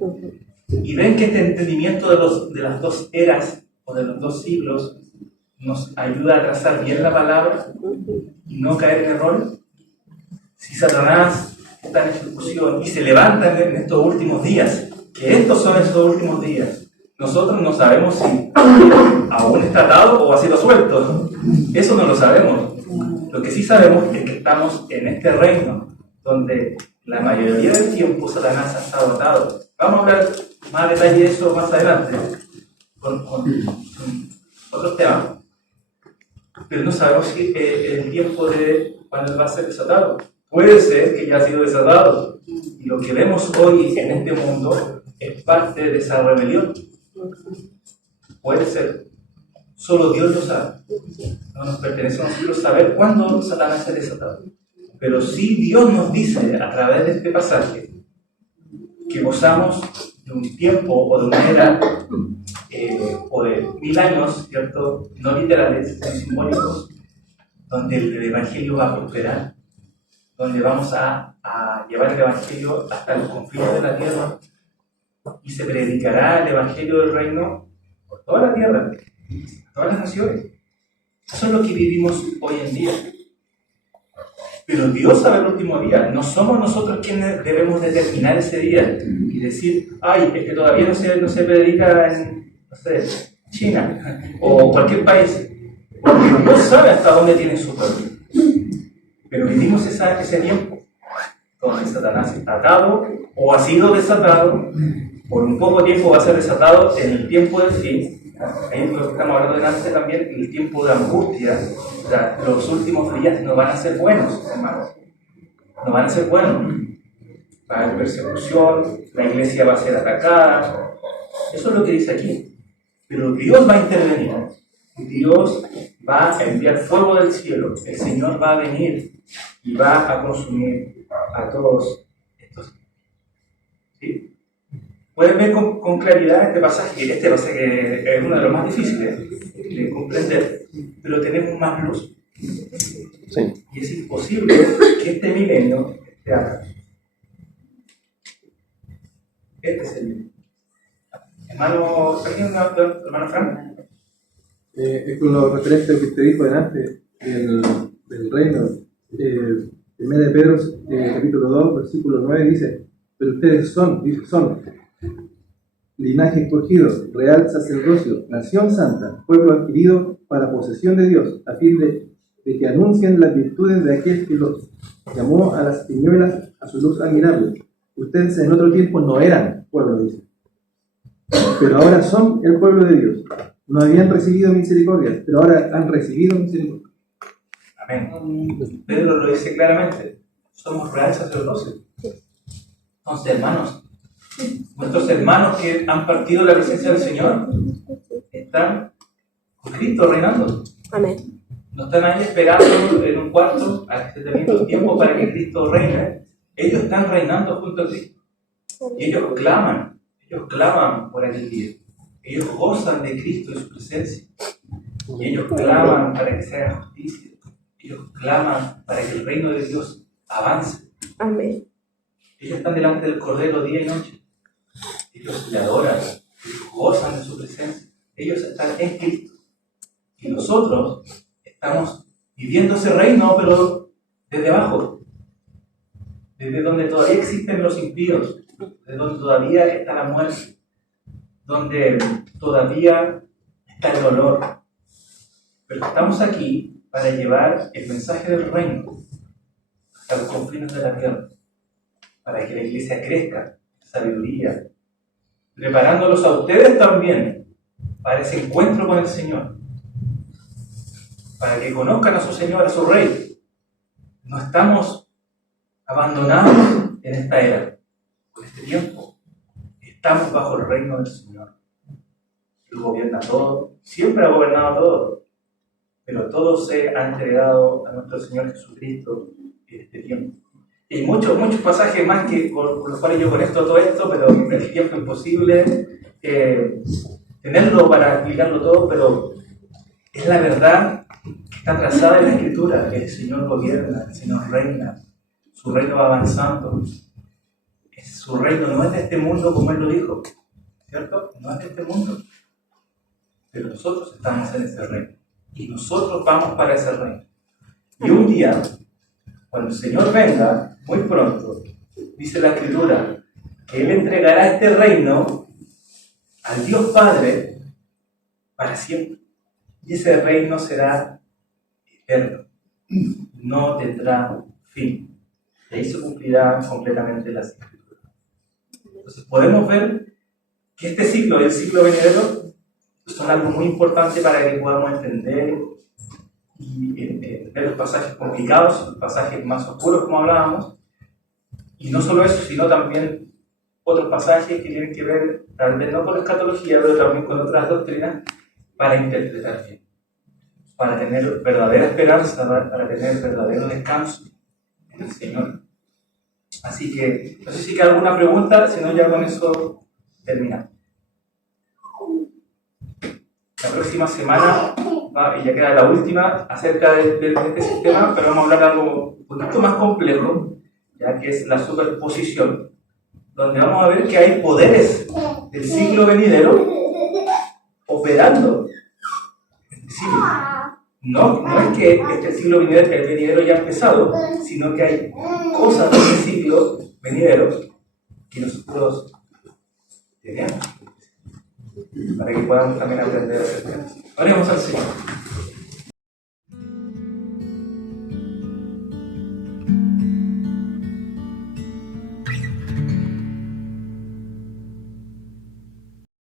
Y ven que este entendimiento de las dos eras o de los dos siglos nos ayuda a trazar bien la palabra y no caer en error. Si Satanás está en ejecución y se levanta en estos últimos días, que estos son esos últimos días, nosotros no sabemos si aún está atado o ha sido suelto. Eso no lo sabemos. Lo que sí sabemos es que estamos en este reino donde la mayoría del tiempo Satanás ha estado atado. Vamos a hablar más detalle de eso más adelante con otros temas, pero no sabemos si el tiempo de cuando va a ser desatado. Puede ser que ya ha sido desatado, y lo que vemos hoy en este mundo es parte de esa rebelión. Puede ser. Solo Dios lo sabe. No nos pertenece a nosotros saber cuándo Satanás es desatado. Pero sí Dios nos dice a través de este pasaje que gozamos de un tiempo o de una era o de 1000 años, ¿cierto? No literales, sino simbólicos, donde el Evangelio va a prosperar, donde vamos a llevar el Evangelio hasta los confines de la tierra y se predicará el Evangelio del reino por toda la tierra, todas las naciones. Eso es lo que vivimos hoy en día. Pero Dios sabe el último día. No somos nosotros quienes debemos determinar ese día y decir, ay, es que todavía no se predica en, no sé, China o cualquier país. Porque Dios sabe hasta dónde tiene su pueblo. Pero vivimos ese tiempo donde Satanás está atado o ha sido desatado. Por un poco tiempo va a ser desatado en el tiempo del fin. Ahí es lo que estamos hablando delante también, el tiempo de angustia. O sea, los últimos días no van a ser buenos, hermanos. No van a ser buenos. Va a haber persecución, la iglesia va a ser atacada. Eso es lo que dice aquí. Pero Dios va a intervenir. Dios va a enviar fuego del cielo. El Señor va a venir y va a consumir a todos estos. ¿Sí? Pueden ver con claridad este pasaje es uno de los más difíciles de comprender, pero tenemos más luz. Sí. Y es imposible que este milenio esté acá. Este es el milenio. Hermano Frank. Es con lo referente a lo que te dijo delante del reino. Primera de Pedro, capítulo 2, versículo 9, dice: pero ustedes son linaje escogido, real sacerdocio, nación santa, pueblo adquirido para posesión de Dios, a fin de que anuncien las virtudes de aquel que los llamó a las tinieblas a su luz admirable. Ustedes en otro tiempo no eran pueblo, dice, pero ahora son el pueblo de Dios. No habían recibido misericordia, pero ahora han recibido misericordia. Amén. Pedro lo dice claramente: somos real sacerdocio. Entonces, hermanos, nuestros hermanos que han partido de la presencia del Señor están con Cristo reinando. Amén. No están ahí esperando en un cuarto a que se termine el tiempo para que Cristo reine. Ellos están reinando junto a Cristo. Y ellos claman por aquel día. Ellos gozan de Cristo y su presencia. Y ellos claman para que se haga justicia. Ellos claman para que el reino de Dios avance. Amén. Ellos están delante del Cordero día y noche. ellos le adoran, ellos gozan de su presencia, ellos están en Cristo. Y nosotros estamos viviendo ese reino, pero desde abajo, desde donde todavía existen los impíos, desde donde todavía está la muerte, donde todavía está el dolor. Pero estamos aquí para llevar el mensaje del reino hasta los confines de la tierra, para que la iglesia crezca en sabiduría, preparándolos a ustedes también para ese encuentro con el Señor, para que conozcan a su Señor, a su Rey. No estamos abandonados en esta era, en este tiempo. Estamos bajo el reino del Señor. Él gobierna todo, siempre ha gobernado todo, pero todo se ha entregado a nuestro Señor Jesucristo en este tiempo. Y hay muchos pasajes más por los cuales yo conecto todo esto, pero el tiempo es imposible tenerlo para explicarlo todo, pero es la verdad que está trazada en la Escritura, que el Señor gobierna, el Señor reina, su reino va avanzando. Su reino no es de este mundo como Él lo dijo, ¿cierto? No es de este mundo, pero nosotros estamos en ese reino y nosotros vamos para ese reino. Y un día, cuando el Señor venga, muy pronto, dice la Escritura, que Él entregará este reino al Dios Padre para siempre. Y ese reino será eterno, no tendrá fin. Y ahí se cumplirá completamente las Escrituras. Entonces podemos ver que este siglo y el siglo venidero son algo muy importante para que podamos entender y ver los pasajes complicados, los pasajes más oscuros como hablábamos, y no solo eso, sino también otros pasajes que tienen que ver, tal vez no con la escatología, pero también con otras doctrinas, para interpretar bien, para tener verdadera esperanza, para tener verdadero descanso en el Señor. Así que, no sé si queda alguna pregunta, si no ya con eso terminamos. La próxima semana, y ya queda la última, acerca de este sistema, pero vamos a hablar de algo un poquito más complejo, ya que es la superposición, donde vamos a ver que hay poderes del siglo venidero operando en este siglo. No es que este siglo venidero ya ha empezado, sino que hay cosas de este siglo venidero que nosotros tenemos, para que podamos también aprender acerca de eso. Oremos al Señor.